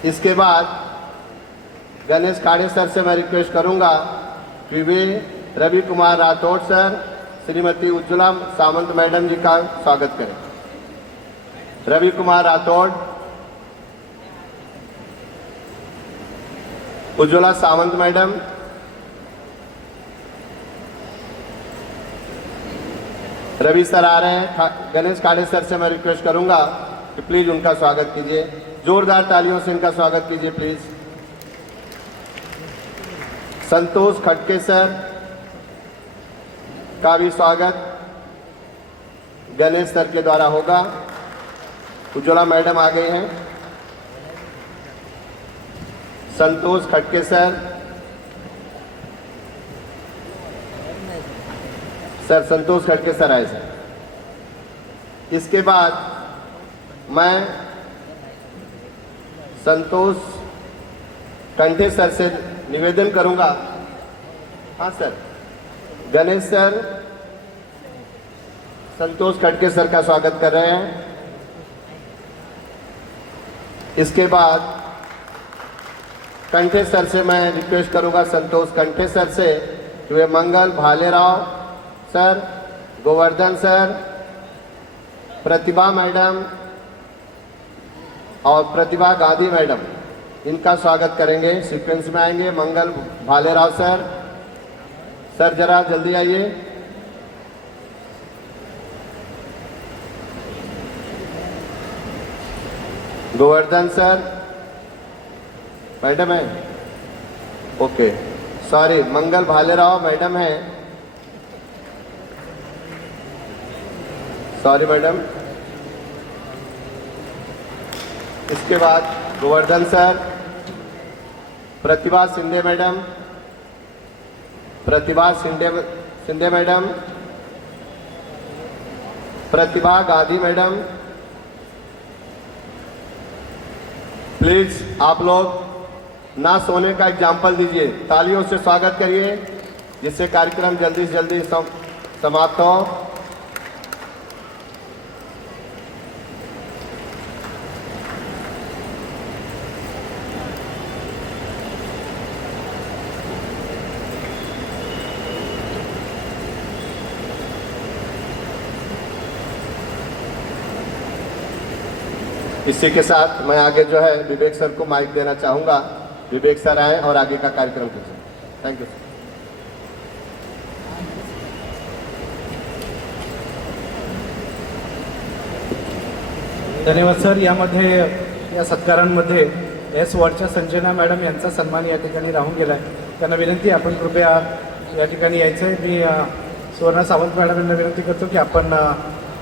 इसके बाद गणेश खाड़े सर से मैं रिक्वेस्ट करूंगा कि वे रवि कुमार राठौड़ सर, श्रीमती उज्ज्वला सावंत मैडम जी का स्वागत करें। रवि कुमार राठौड़, उज्ज्वला सावंत मैडम, रवि सर आ रहे हैं। गणेश खाड़े सर से मैं रिक्वेस्ट करूंगा कि प्लीज उनका स्वागत कीजिए। जोरदार तालियों से इनका स्वागत कीजिए प्लीज। संतोष खटके सर का भी स्वागत गणेश सर के द्वारा होगा। उज्ज्वला मैडम आ गई हैं। संतोष खटके सर, संतोष खटके सर आए सर। इसके बाद मैं संतोष कंठे सर से निवेदन करूंगा। हाँ सर, गणेश सर संतोष खटके सर का स्वागत कर रहे हैं। इसके बाद कंठे सर से मैं रिक्वेस्ट करूंगा संतोष कंठे सर से कि वे मंगल भालेराव सर, गोवर्धन सर, प्रतिभा मैडम और प्रतिभा गांधी मैडम, इनका स्वागत करेंगे। सीक्वेंस में आएंगे। मंगल भालेराव सर, सर जरा जल्दी आइए। गोवर्धन सर, मैडम है, ओके, सॉरी, मंगल भालेराव मैडम है, सॉरी मैडम। इसके बाद Govardhan sir, Pratibha Shinde madam, Pratibha Shinde madam, Pratibha Gandhi madam. Please आप लोग ना सोने का एग्जाम्पल दीजिए, तालियों से स्वागत करिए जिससे कार्यक्रम जल्दी से जल्दी समाप्त हो। इसी के साथ मैं आगे जो है विवेक सर को माइक देना चाहूँगा। विवेक सर आए और आगे का कार्यक्रम कीजिए। Thank you sir. धन्यवाद सर। यामध्ये या सत्कारांमध्ये एस वॉर्डच्या संजना मॅडम यांचा सन्मान या ठिकाणी राहून गेला आहे। त्यांना विनंती आपण कृपया या ठिकाणी यायचं आहे। मी सुवर्णा सावंत मॅडम यांना विनंती करतो की आपण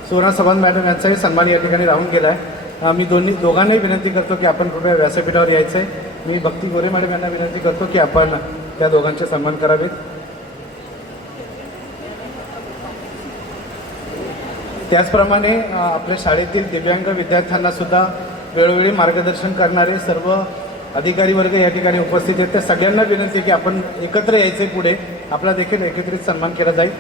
सुवर्णा सावंत मॅडम यांचाही सन्मान या ठिकाणी राहून गेला आहे। मी दोघांनाही विनंती करतो की आपण कृपया व्यासपीठावर यायचं आहे। मी भक्ती गोरे मॅडम यांना विनंती करतो की आपण त्या दोघांचे सन्मान करावेत। त्याचप्रमाणे आपल्या शाळेतील दिव्यांग विद्यार्थ्यांना सुद्धा वेळोवेळी मार्गदर्शन करणारे सर्व अधिकारी वर्ग या ठिकाणी उपस्थित आहेत, त्या सगळ्यांना विनंती आहे की आपण एकत्र यायचे पुढे, आपला देखील एकत्रित सन्मान केला जाईल.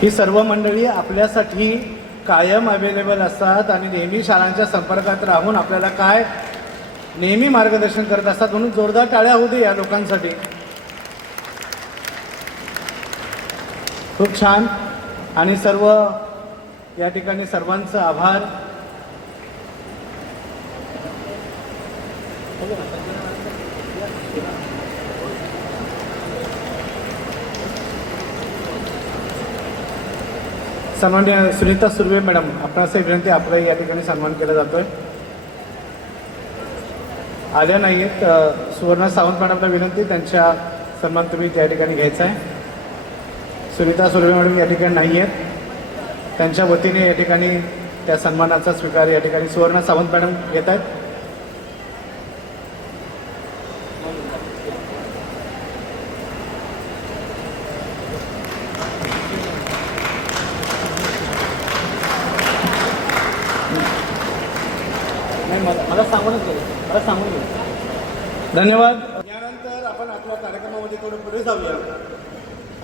ही सर्व मंडळी आपल्यासाठी कायम अवेलेबल असतात आणि नेहमी शाळांच्या संपर्कात राहून आपल्याला काय नेहमी मार्गदर्शन करत असतात, म्हणून जोरदार टाळ्या होऊ दे या लोकांसाठी. खूप छान. आणि सर्व या ठिकाणी सर्वांचं आभार. सन्माननीय सुनीता सुर्वे मॅडम, आपणास एक विनंती, आपला या ठिकाणी सन्मान केला जातोय. आल्या नाही आहेत. सुवर्णा सावंत मॅडमला विनंती, त्यांच्या सन्मान तुम्ही त्या ठिकाणी घ्यायचा आहे. सुनीता सुर्वे मॅडम या ठिकाणी नाही आहेत, त्यांच्या वतीने या ठिकाणी त्या सन्मानाचा स्वीकार या ठिकाणी सुवर्णा सावंत मॅडम घेत आहेत. मला सांगून धन्यवाद. यानंतर आपण आपल्या कार्यक्रमामध्ये थोडं पुढे जाऊया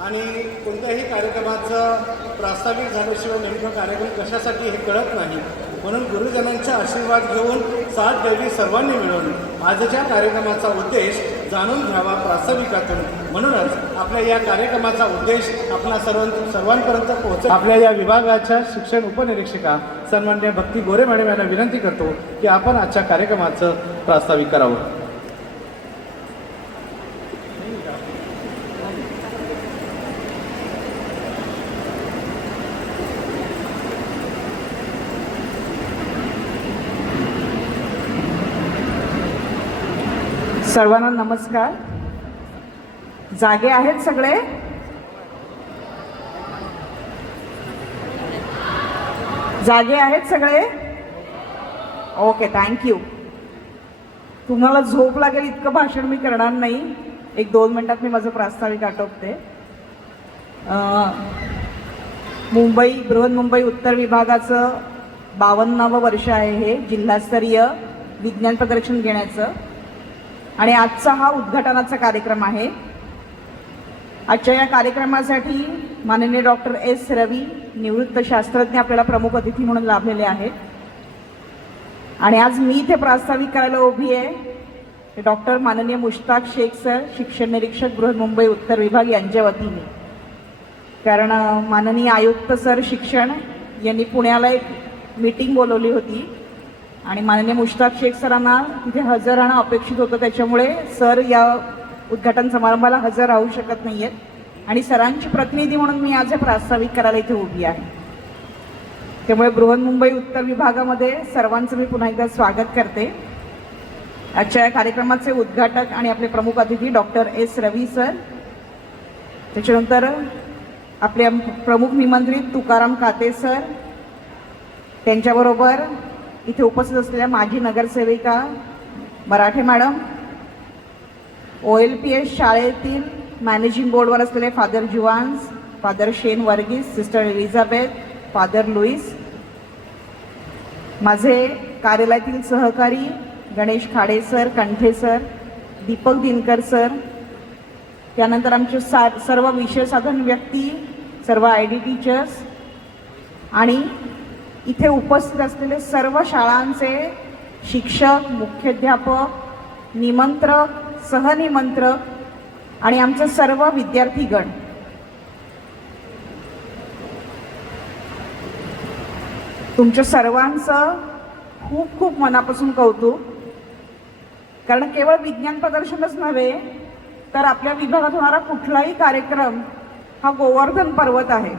आणि कोणत्याही कार्यक्रमाचं प्रास्ताविक झाल्याशिवाय नेमकं कार्यक्रम कशासाठी हे कळत नाही, म्हणून गुरुजनांचा आशीर्वाद घेऊन साथ द्यावी सर्वांनी मिळून आजच्या कार्यक्रमाचा उद्देश जाणून घ्यावा प्रास्ताविकातून. म्हणूनच आपल्या या कार्यक्रमाचा उद्देश आपल्या सर्वांपर्यंत पोहोचेल. आपल्या या विभागाच्या शिक्षण उपनिरीक्षिका सन्माननीय भक्ती गोरे मॅडम यांना विनंती करतो की आपण आजच्या कार्यक्रमाचं प्रास्ताविक करावं. सर्वांना नमस्कार. जागे आहेत सगळे? जागे आहेत सगळे? Okay, thank you. तुम्हाला झोप लागेल इतकं भाषण मी करणार नाही. 1-2 मिनिटात मी माझं प्रास्ताविक आटोपते. बृहन्मुंबई उत्तर विभागाचं 52वं वर्ष आहे हे जिल्हास्तरीय विज्ञान प्रदर्शन घेण्याचं, आणि आजचा हा उद्घाटनाचा कार्यक्रम आहे. आजच्या या कार्यक्रमासाठी माननीय डॉक्टर एस रवी निवृत्त शास्त्रज्ञ आपल्याला प्रमुख अतिथी म्हणून लाभलेले आहेत. आणि आज मी इथे प्रास्ताविक करायला उभी आहे ते डॉक्टर माननीय मुश्ताक शेख सर, शिक्षण निरीक्षक बृहन्मुंबई उत्तर विभाग यांच्या वतीने. कारण माननीय आयुक्त सर शिक्षण यांनी पुण्याला एक मीटिंग बोलवली होती आणि माननीय मुश्ताक शेख सरांना तिथे हजर राहणं अपेक्षित होतं, त्याच्यामुळे सर या उद्घाटन समारंभाला हजर राहू शकत नाही आहेत आणि सरांची प्रतिनिधी म्हणून मी आज हे प्रास्ताविक करायला इथे उभी आहे. त्यामुळे बृहन्मुंबई उत्तर विभागामध्ये सर्वांचं मी पुन्हा एकदा स्वागत करते. आजच्या या कार्यक्रमाचे उद्घाटक आणि आपले प्रमुख अतिथी डॉक्टर एस रवी सर, त्याच्यानंतर आपले प्रमुख निमंत्रित तुकाराम काते सर, त्यांच्याबरोबर इथे उपस्थित असलेल्या माजी नगरसेविका मराठे मॅडम, OLPS शाळेतील मॅनेजिंग बोर्डवर असलेले father Juans, father Shane Varghese, sister Elizabeth, father Lewis, माझे कार्यालयातील सहकारी Ganesh Khade sir, Kanthe sir, Deepak Dinkar sir, त्यानंतर आमचे सर्व विषय साधन व्यक्ती, सर्व ID टीचर्स आणि इथे उपस्थित असलेले सर्व शाळांचे शिक्षक, मुख्याध्यापक, निमंत्रक, सहनिमंत्रक आणि आमचे सर्व विद्यार्थीगण. तुमच्या सर्वांचं खूप खूप मनापासून कौतुक. कारण केवळ विज्ञान प्रदर्शनच नव्हे तर आपल्या विभागात होणारा कुठलाही कार्यक्रम हा गोवर्धन पर्वत आहे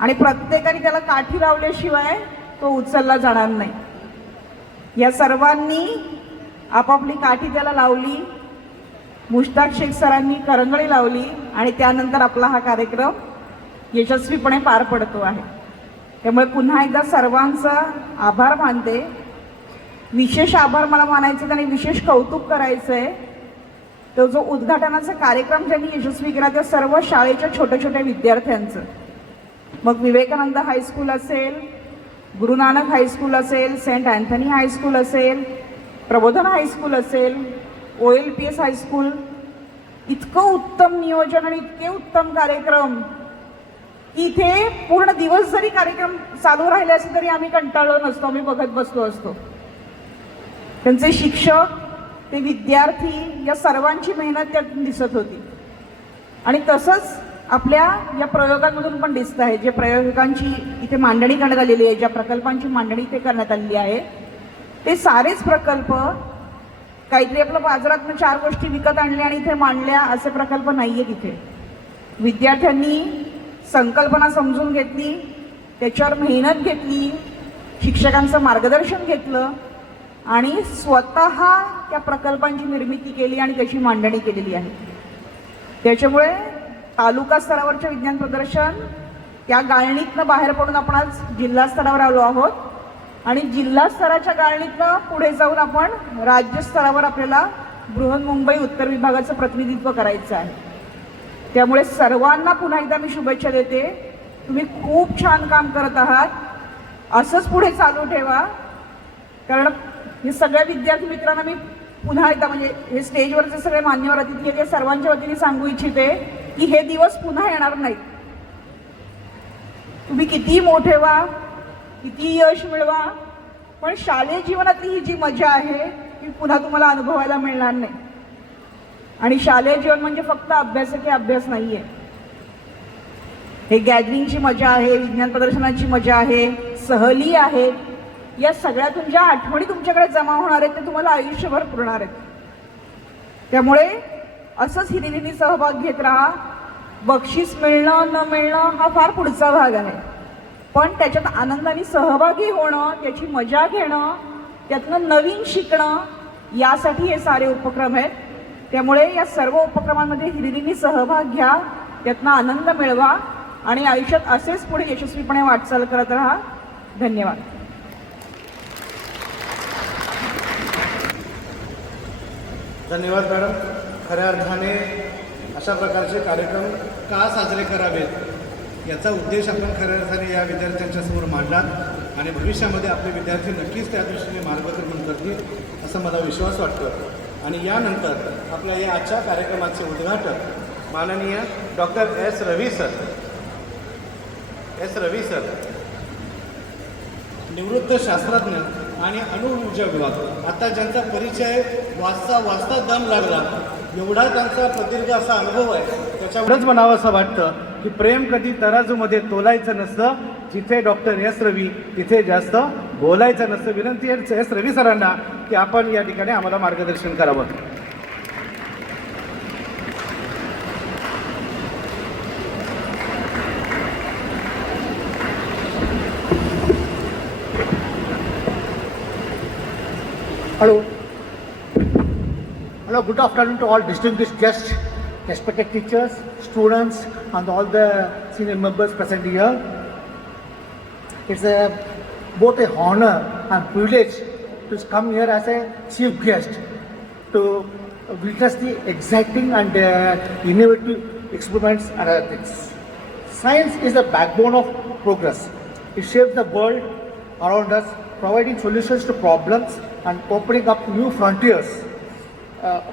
आणि प्रत्येकाने त्याला काठी लावल्याशिवाय तो उचलला जाणार नाही. या सर्वांनी आपापली काठी त्याला लावली, मुश्ताक शेख सरांनी करंगळी लावली आणि त्यानंतर आपला हा कार्यक्रम यशस्वीपणे पार पडतो आहे. त्यामुळे पुन्हा एकदा सर्वांचा आभार मानते. विशेष आभार मला मानायचे आणि विशेष कौतुक करायचं आहे तो जो उद्घाटनाचा कार्यक्रम ज्यांनी यशस्वी केला त्या सर्व शाळेच्या छोट्या छोट्या विद्यार्थ्यांचं, मग विवेकानंद हायस्कूल असेल, गुरु नानक हायस्कूल असेल, सेंट अँथनी हायस्कूल असेल, प्रबोधन हायस्कूल असेल, OLPS हायस्कूल, इतकं उत्तम नियोजन आणि इतके उत्तम कार्यक्रम की इथे पूर्ण दिवस जरी कार्यक्रम चालू राहिले असते तरी आम्ही कंटाळलो नसतो, आम्ही बघत बसलो असतो. त्यांचे शिक्षक, ते विद्यार्थी या सर्वांची मेहनत त्यात दिसत होती. आणि तसंच आपल्या या प्रयोगांमधून पण दिसत आहे, जे प्रयोगांची इथे मांडणी करण्यात आलेली आहे, ज्या प्रकल्पांची मांडणी इथे करण्यात आलेली आहे, ते सारेच प्रकल्प काहीतरी आपलं बाजारातनं 4 गोष्टी विकत आणल्या आणि इथे मांडल्या असे प्रकल्प नाही आहेत. इथे विद्यार्थ्यांनी संकल्पना समजून घेतली, त्याच्यावर मेहनत घेतली, शिक्षकांचं मार्गदर्शन घेतलं आणि स्वतः त्या प्रकल्पांची निर्मिती केली आणि त्याची मांडणी केलेली आहे. त्याच्यामुळे तालुका स्तरावरचे विज्ञान प्रदर्शन त्या गाळणीतनं बाहेर पडून आपण आज जिल्हा स्तरावर आलो आहोत आणि जिल्हा स्तराच्या गाळणीतनं पुढे जाऊन आपण राज्य स्तरावर आपल्याला बृहन्मुंबई उत्तर विभागाचं प्रतिनिधित्व करायचं आहे. त्यामुळे सर्वांना पुन्हा एकदा मी शुभेच्छा देते. तुम्ही खूप छान काम करत आहात, असंच पुढे चालू ठेवा. कारण हे सगळ्या विद्यार्थी मित्रांना मी पुन्हा एकदा म्हणजे हे स्टेजवरचे सगळे मान्यवर अतिथी आहेत, सर्वांच्या वतीने सांगू इच्छिते की हे दिवस पुन्हा येणार नाहीत. तुम्ही कितीही मोठे व्हा, किती यश मिळवा, पण शालेय जीवनातली ही जी मजा आहे ती पुन्हा तुम्हाला अनुभवायला मिळणार नाही. आणि शालेय जीवन म्हणजे फक्त अभ्यास की अभ्यास नाहीये. हे गॅदरिंगची मजा आहे, विज्ञान प्रदर्शनाची मजा आहे, सहली आहेत, या सगळ्यातून ज्या आठवणी तुमच्याकडे जमा होणार आहेत ते तुम्हाला आयुष्यभर पुरणार आहेत. त्यामुळे असंच हिरिरीने सहभाग घेत राहा. बक्षीस मिळणं न मिळणं हा फार पुढचा भाग आहे, पण त्याच्यात आनंदाने सहभागी होणं, त्याची मजा घेणं, त्यातनं नवीन शिकणं, यासाठी हे सारे उपक्रम आहेत. त्यामुळे या सर्व उपक्रमांमध्ये हिरिरीने सहभाग घ्या, त्यातनं आनंद मिळवा आणि आयुष्यात असेच पुढे यशस्वीपणे वाटचाल करत राहा. धन्यवाद. धन्यवाद मॅडम. खऱ्या अर्थाने अशा प्रकारचे कार्यक्रम का साजरे करावेत याचा उद्देश आपण खऱ्या अर्थाने या विद्यार्थ्यांच्या समोर मांडलात आणि भविष्यामध्ये आपले विद्यार्थी नक्कीच त्या दृष्टीने मार्गक्रमण करतील असं मला विश्वास वाटतो. आणि यानंतर आपल्या या आजच्या कार्यक्रमाचे उद्घाटन माननीय डॉक्टर एस रवी सर निवृत्त शास्त्रज्ञ आणि अणुऊर्जा विभाग, आता ज्यांचा परिचय वाचता दम लागला, एवढा त्यांचा प्रदीर्घ असा अनुभव आहे, त्याच्यावरच म्हणावं असं वाटतं की प्रेम कधी तराजूमध्ये तोलायचं नसतं. जिथे डॉक्टर एस रवी तिथे जास्त बोलायचं नसतं. विनंती आहे एस रवी सरांना की आपण या ठिकाणी आम्हाला मार्गदर्शन करावं. Hello, good afternoon to all distinguished guests, respected teachers, students, and all the senior members present here. It's both a honor and privilege to come here as a chief guest to witness the exciting and innovative experiments and other things. Science is the backbone of progress. It shapes the world around us, providing solutions to problems and opening up new frontiers.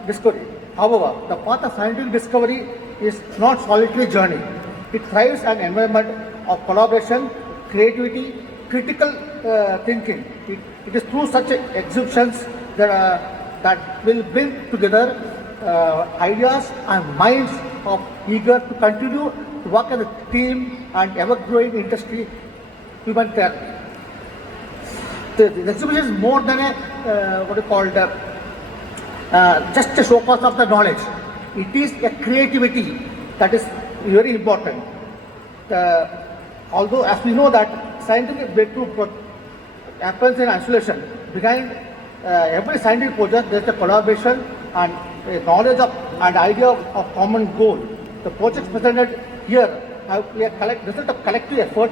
Discovery. However, the path of scientific discovery is not solitary journey. It thrives an environment of collaboration, creativity, critical thinking. It is through such exhibitions that will bring together ideas and minds of eager to continue to work as a team and ever-growing industry, human therapy. The exhibition is more than just a showcase of the knowledge. It is a creativity that is very important. Although as we know that scientific breakthrough happens in isolation, behind every scientific project there is a collaboration and a knowledge of and idea of common goal. The projects presented here have a result of collective effort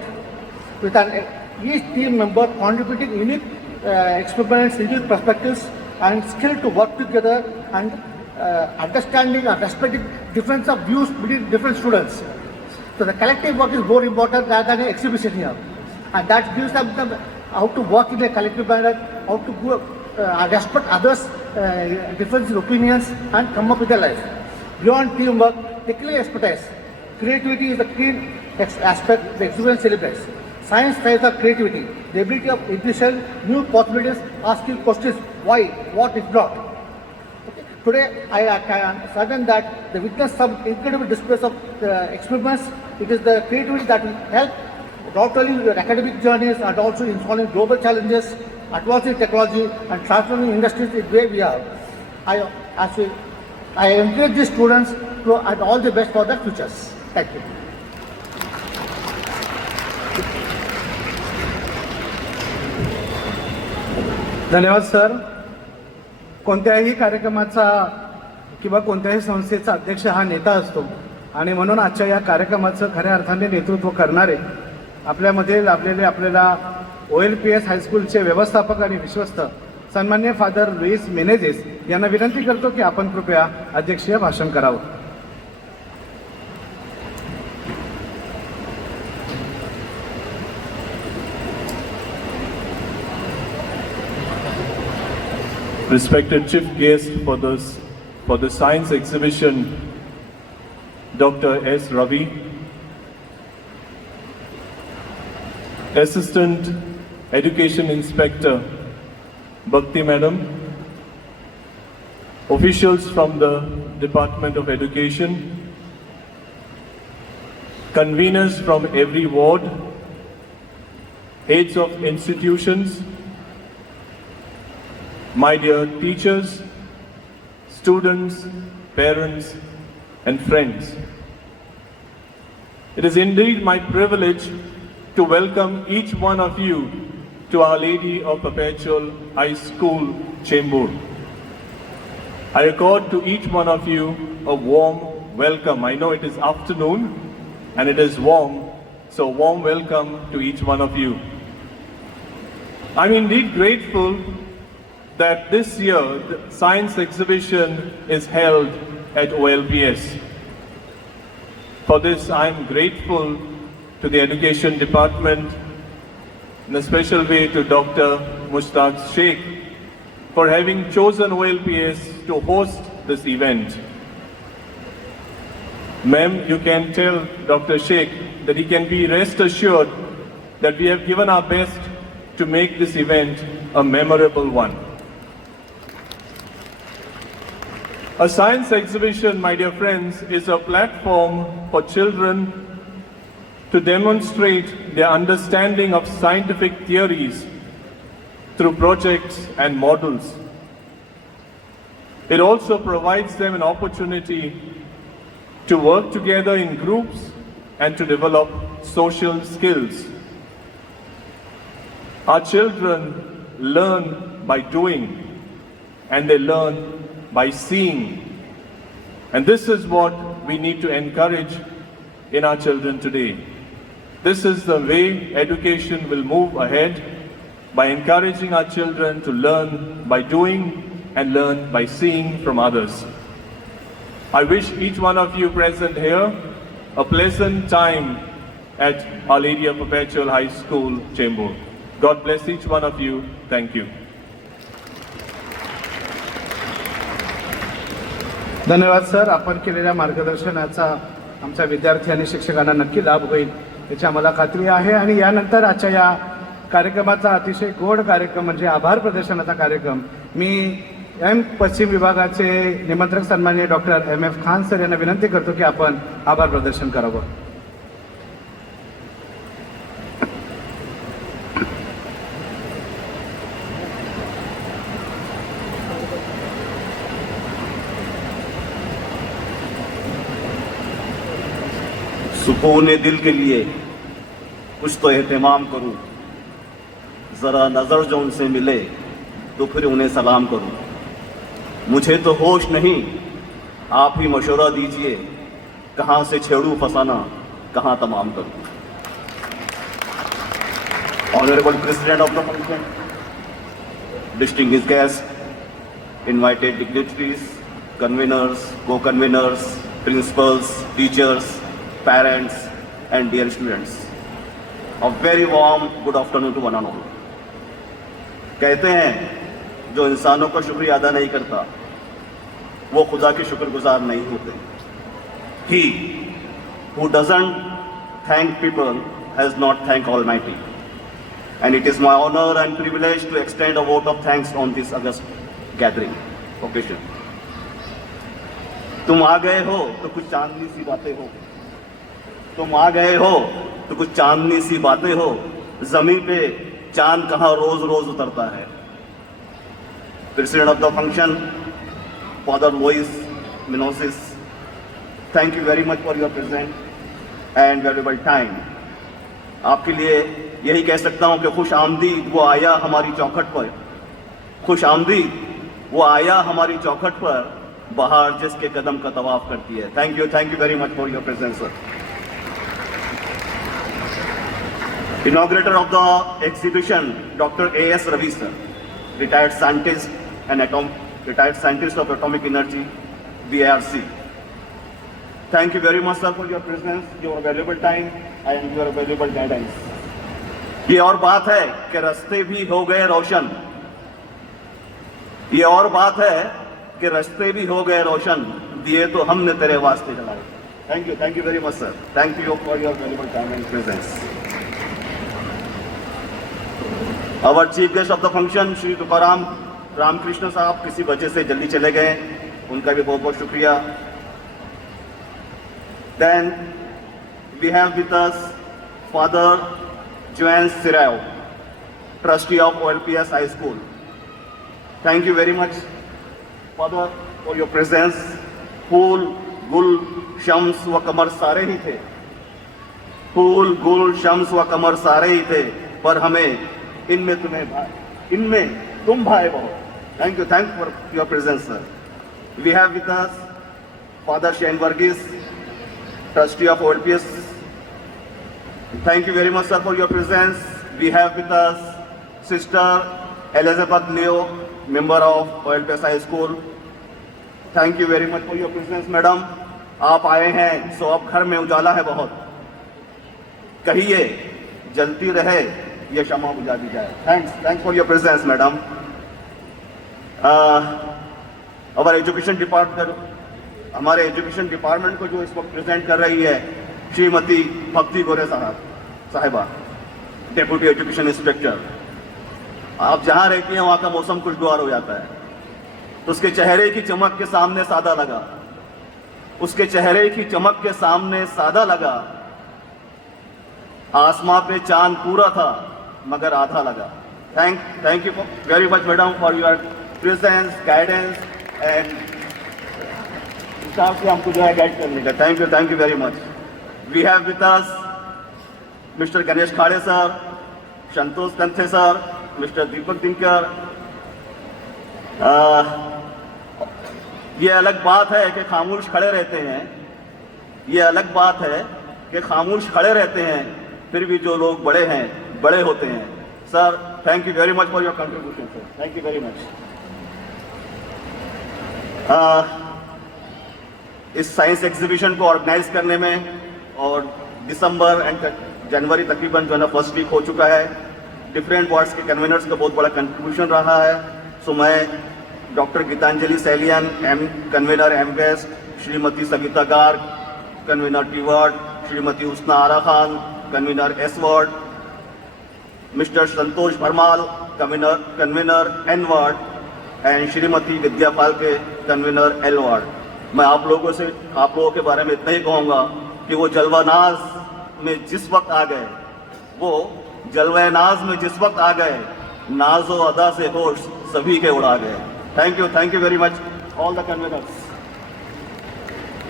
with each team member contributing unique experiments, unique perspectives and skill to work together and understanding and respecting difference of views between different students. So the collective work is more important rather than an exhibition here. And that gives them how to work in a collective manner, how to go, respect others' difference in opinions and come up with a life. Beyond teamwork, technical expertise, creativity is the key aspect the exhibition celebrates. Science thrives on creativity, the ability of intuition, new possibilities, asking questions, why, what if not. Okay. Today, I am certain that the witness some incredible displays of experiments. It is the creativity that will help not only your academic journeys and also in solving global challenges, advancing technology and transforming industries in the way we are. I encourage the students to and all the best for their futures. Thank you. धन्यवाद sir. कोणत्याही कार्यक्रमाचा किंवा कोणत्याही संस्थेचा अध्यक्ष हा नेता असतो आणि म्हणून आजच्या या कार्यक्रमाचं खऱ्या अर्थाने नेतृत्व करणारे आपल्यामध्ये लाभलेले आपल्याला OLPS हायस्कूलचे व्यवस्थापक आणि विश्वस्त सन्मान्य फादर लुईस मेनेझेस यांना विनंती करतो की आपण कृपया अध्यक्षीय भाषण करावं. Respected chief guest for the science exhibition, Dr. S. Ravi, Assistant Education Inspector Bhakti Madam, officials from the Department of Education, conveners from every ward, heads of institutions, my dear teachers, students, parents, and friends. It is indeed my privilege to welcome each one of you to Our Lady of Perpetual High School, Chembur. I accord to each one of you a warm welcome. I know it is afternoon and it is warm, so warm welcome to each one of you. I'm indeed grateful that this year the science exhibition is held at OLPS. For this, I am grateful to the Education Department, in a special way to Dr. Mushtaq Sheikh for having chosen OLPS to host this event. Ma'am, you can tell Dr. Sheikh that he can be rest assured that we have given our best to make this event a memorable one. A science exhibition, my dear friends, is a platform for children to demonstrate their understanding of scientific theories through projects and models. It also provides them an opportunity to work together in groups and to develop social skills. Our children learn by doing and they learn by seeing. And this is what we need to encourage in our children today. This is the way education will move ahead, by encouraging our children to learn by doing and learn by seeing from others. I wish each one of you present here a pleasant time at Our Lady of Perpetual High School, Chembur. God bless each one of you. Thank you. धन्यवाद sir. आपण केलेल्या मार्गदर्शनाचा आमच्या विद्यार्थी आणि शिक्षकांना नक्की लाभ होईल याची आम्हाला खात्री आहे. आणि यानंतर आजच्या या कार्यक्रमाचा अतिशय गोड कार्यक्रम म्हणजे आभार प्रदर्शनाचा कार्यक्रम मी पश्चिम विभागाचे निमंत्रक सन्माननीय डॉक्टर MF खान सर यांना विनंती करतो की आपण आभार प्रदर्शन करावं. सुकून दिल के लिए कुछ तो एहतमाम करूं, ज़रा नज़र जो उनसे मिले तो फिर उन्हें सलाम करूं. मुझे तो होश नहीं, आप ही मशवरा दीजिए, कहाँ से छेड़ूं फसाना, कहाँ तमाम करूं. Honorable President of the function, distinguished guests, invited dignitaries, conveners, co-conveners, principals, teachers, parents, and dear students. A very warm good afternoon to one and all. कहते हैं जो इंसानों का शुक्रिया अदा नहीं करता वो खुदा के शुक्रगुजार नहीं होते. He who doesn't thank people has not thanked Almighty. And it is my honor and privilege to extend a vote of thanks on this August gathering occasion. तुम आ गए हो तो कुछ चांदनी सी बातें हो. तुम आ गए हो तो कुछ चांदनी सी बातें हो. जमीन पे चांद कहाँ रोज रोज उतरता है. President of the function, Father Lois Minosis, thank you very much for your presence and valuable time. आपके लिए यही कह सकता हूँ कि खुश आमदीद वो आया हमारी चौखट पर. खुश आमदीद वो आया हमारी चौखट पर, बाहर जिसके कदम का तवाफ करती है. Thank you very much for your presence sir. Inaugurator of the exhibition, Dr. A.S. Ravi sir, retired scientist of atomic energy, VARC. Thank you very much sir for your presence, your valuable time and your valuable guidance. ये और बात है कि रास्ते भी हो गए रोशन. ये और बात है कि रास्ते भी हो गए रोशन, दिए तो हमने तेरे वास्ते जलाए. Thank you very much sir. Thank you for your valuable time and presence. Our chief guest of the function, Shri Tukaram Ramkrishna साहब किसी वजह से जल्दी चले गए, उनका भी बहुत बहुत शुक्रिया. Then we have with us Father Joanne Sirao, trustee of OLPS High School. Thank you very much, Father, for your presence. फूल, गुल, शम्स व कमर सारे ही थे. फूल, गुल, शम्स व कमर सारे ही थे, पर हमें इनमें तुम भाई बहुत. Thank you for your presence, sir. We have with us Father Shane Varghese, trustee of OLPS. Thank you very much, sir, for your presence. We have with us Sister Elizabeth Leo, member of OLPS High School. Thank you very much for your presence, madam. आप आए हैं so अब घर में उजाला है बहुत. कहिए जलती रहे ये शमा बुझा दी जाए. Thanks for your presence, madam. Our education department, हमारे एजुकेशन डिपार्टमेंट को जो इस वक्त प्रेजेंट कर रही है श्रीमती भक्ति गोरे साहिबा, डेप्यूटी एजुकेशन इंस्पेक्टर. आप जहाँ रहती हैं वहाँ का मौसम खुशगवार हो जाता है. तो उसके चेहरे की चमक के सामने सादा लगा. उसके चेहरे की चमक के सामने सादा लगा. आसमां पे चांद पूरा था मगर आधा लगा. Thank you very much, madam, for your presence, guidance and से हमको जो है गाइड करने का. Thank you very much. We have with us Mr. Ganesh Khade sir, Santosh Kanthe sir, Mr. Deepak Dinkar. ये अलग बात है कि खामोश खड़े रहते हैं. ये अलग बात है कि खामोश खड़े रहते हैं, फिर भी जो लोग बड़े हैं बड़े होते हैं. Sir, thank you very much for your contribution sir. Thank you very much. Is science exhibition को ऑर्गेनाइज करने में और दिसंबर एंड जनवरी तकरीबन जो है ना फर्स्ट वीक हो चुका है. डिफरेंट वार्ड्स के कन्वीनर्स का बहुत बड़ा कंट्रीब्यूशन रहा है. सो मैं doctor Geetanjali Salian, convener M west, Shrimati Savita Garg, convener T ward, Shrimati Husna Ara Khan, convener S ward, mister Santosh Bharmal, convener N ward and Shrimati Vidya Palke, convener L ward. मैं आप लोगों के बारे में इतना ही कहूँगा कि वो जलवानाज में जिस वक्त आ गए, वो जलवानाज में जिस वक्त आ गए, नाजो अदा से होश सभी के उड़ा गए. Thank you very much all the conveners,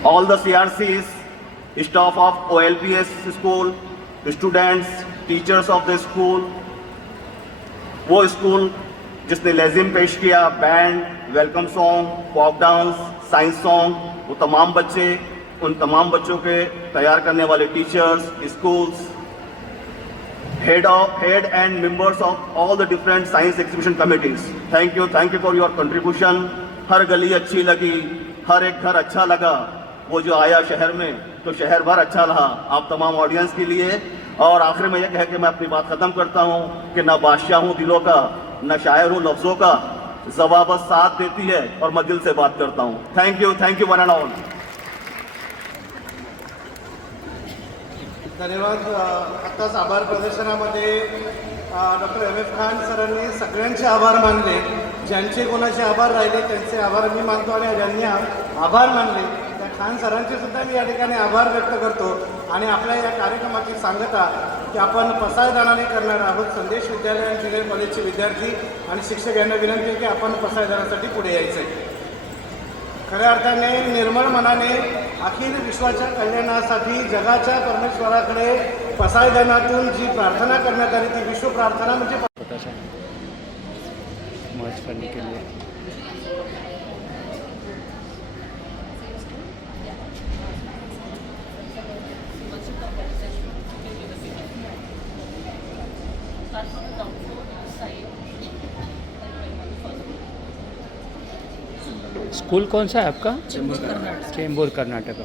all the CRCs, staff of OLPS school, students, teachers of the school. वो स्कूल जिसने लेजिम पेश किया, band, welcome song, pop dance, science song, वो तमाम बच्चे, उन तमाम बच्चों के तैयार करने वाले teachers, schools, head and members of all the different science exhibition committees. Thank you for your contribution. हर गली अच्छी लगी, हर एक घर अच्छा लगा। वो जो आया शहर में तो शहर भर अच्छा रहा आप तमाम ऑडियंस के लिए। और आखिर में यह कह के मैं अपनी बात ख़त्म करता हूँ कि न बादशाह हूँ दिलों का, न शायर हूँ लफ्ज़ों का, ज़बान बस साथ देती है और मैं दिल से बात करता हूँ। Thank you one end all. धन्यवाद। आत्ताच आभार प्रदर्शनामध्ये डॉक्टर एम एफ खान सरांनी सगळ्यांचे आभार मानले। ज्यांचे कोणाचे आभार राहिले त्यांचे आभार मी मानतो आणि ज्यांनी आभार मानले त्या खान सरांचे सुद्धा मी या ठिकाणी आभार व्यक्त करतो। आणि आपल्या या कार्यक्रमाची सांगता की आपण पसायदानाने करणार आहोत। संदेश विद्यालय आणि ज्युनियर कॉलेजचे विद्यार्थी आणि शिक्षक यांना विनंती आहे की आपण पसायदानासाठी पुढे यायचं आहे। खऱ्या अर्थाने निर्मळ मनाने अखिल विश्वाच्या कल्याणासाठी जगाच्या परमेश्वराकडे पसायदानातून जी प्रार्थना करण्यात आली ती विश्व प्रार्थना म्हणजे मर्ज करने के लिए स्कूल कौन सा है आपका? चेंबूर कर्नाटक।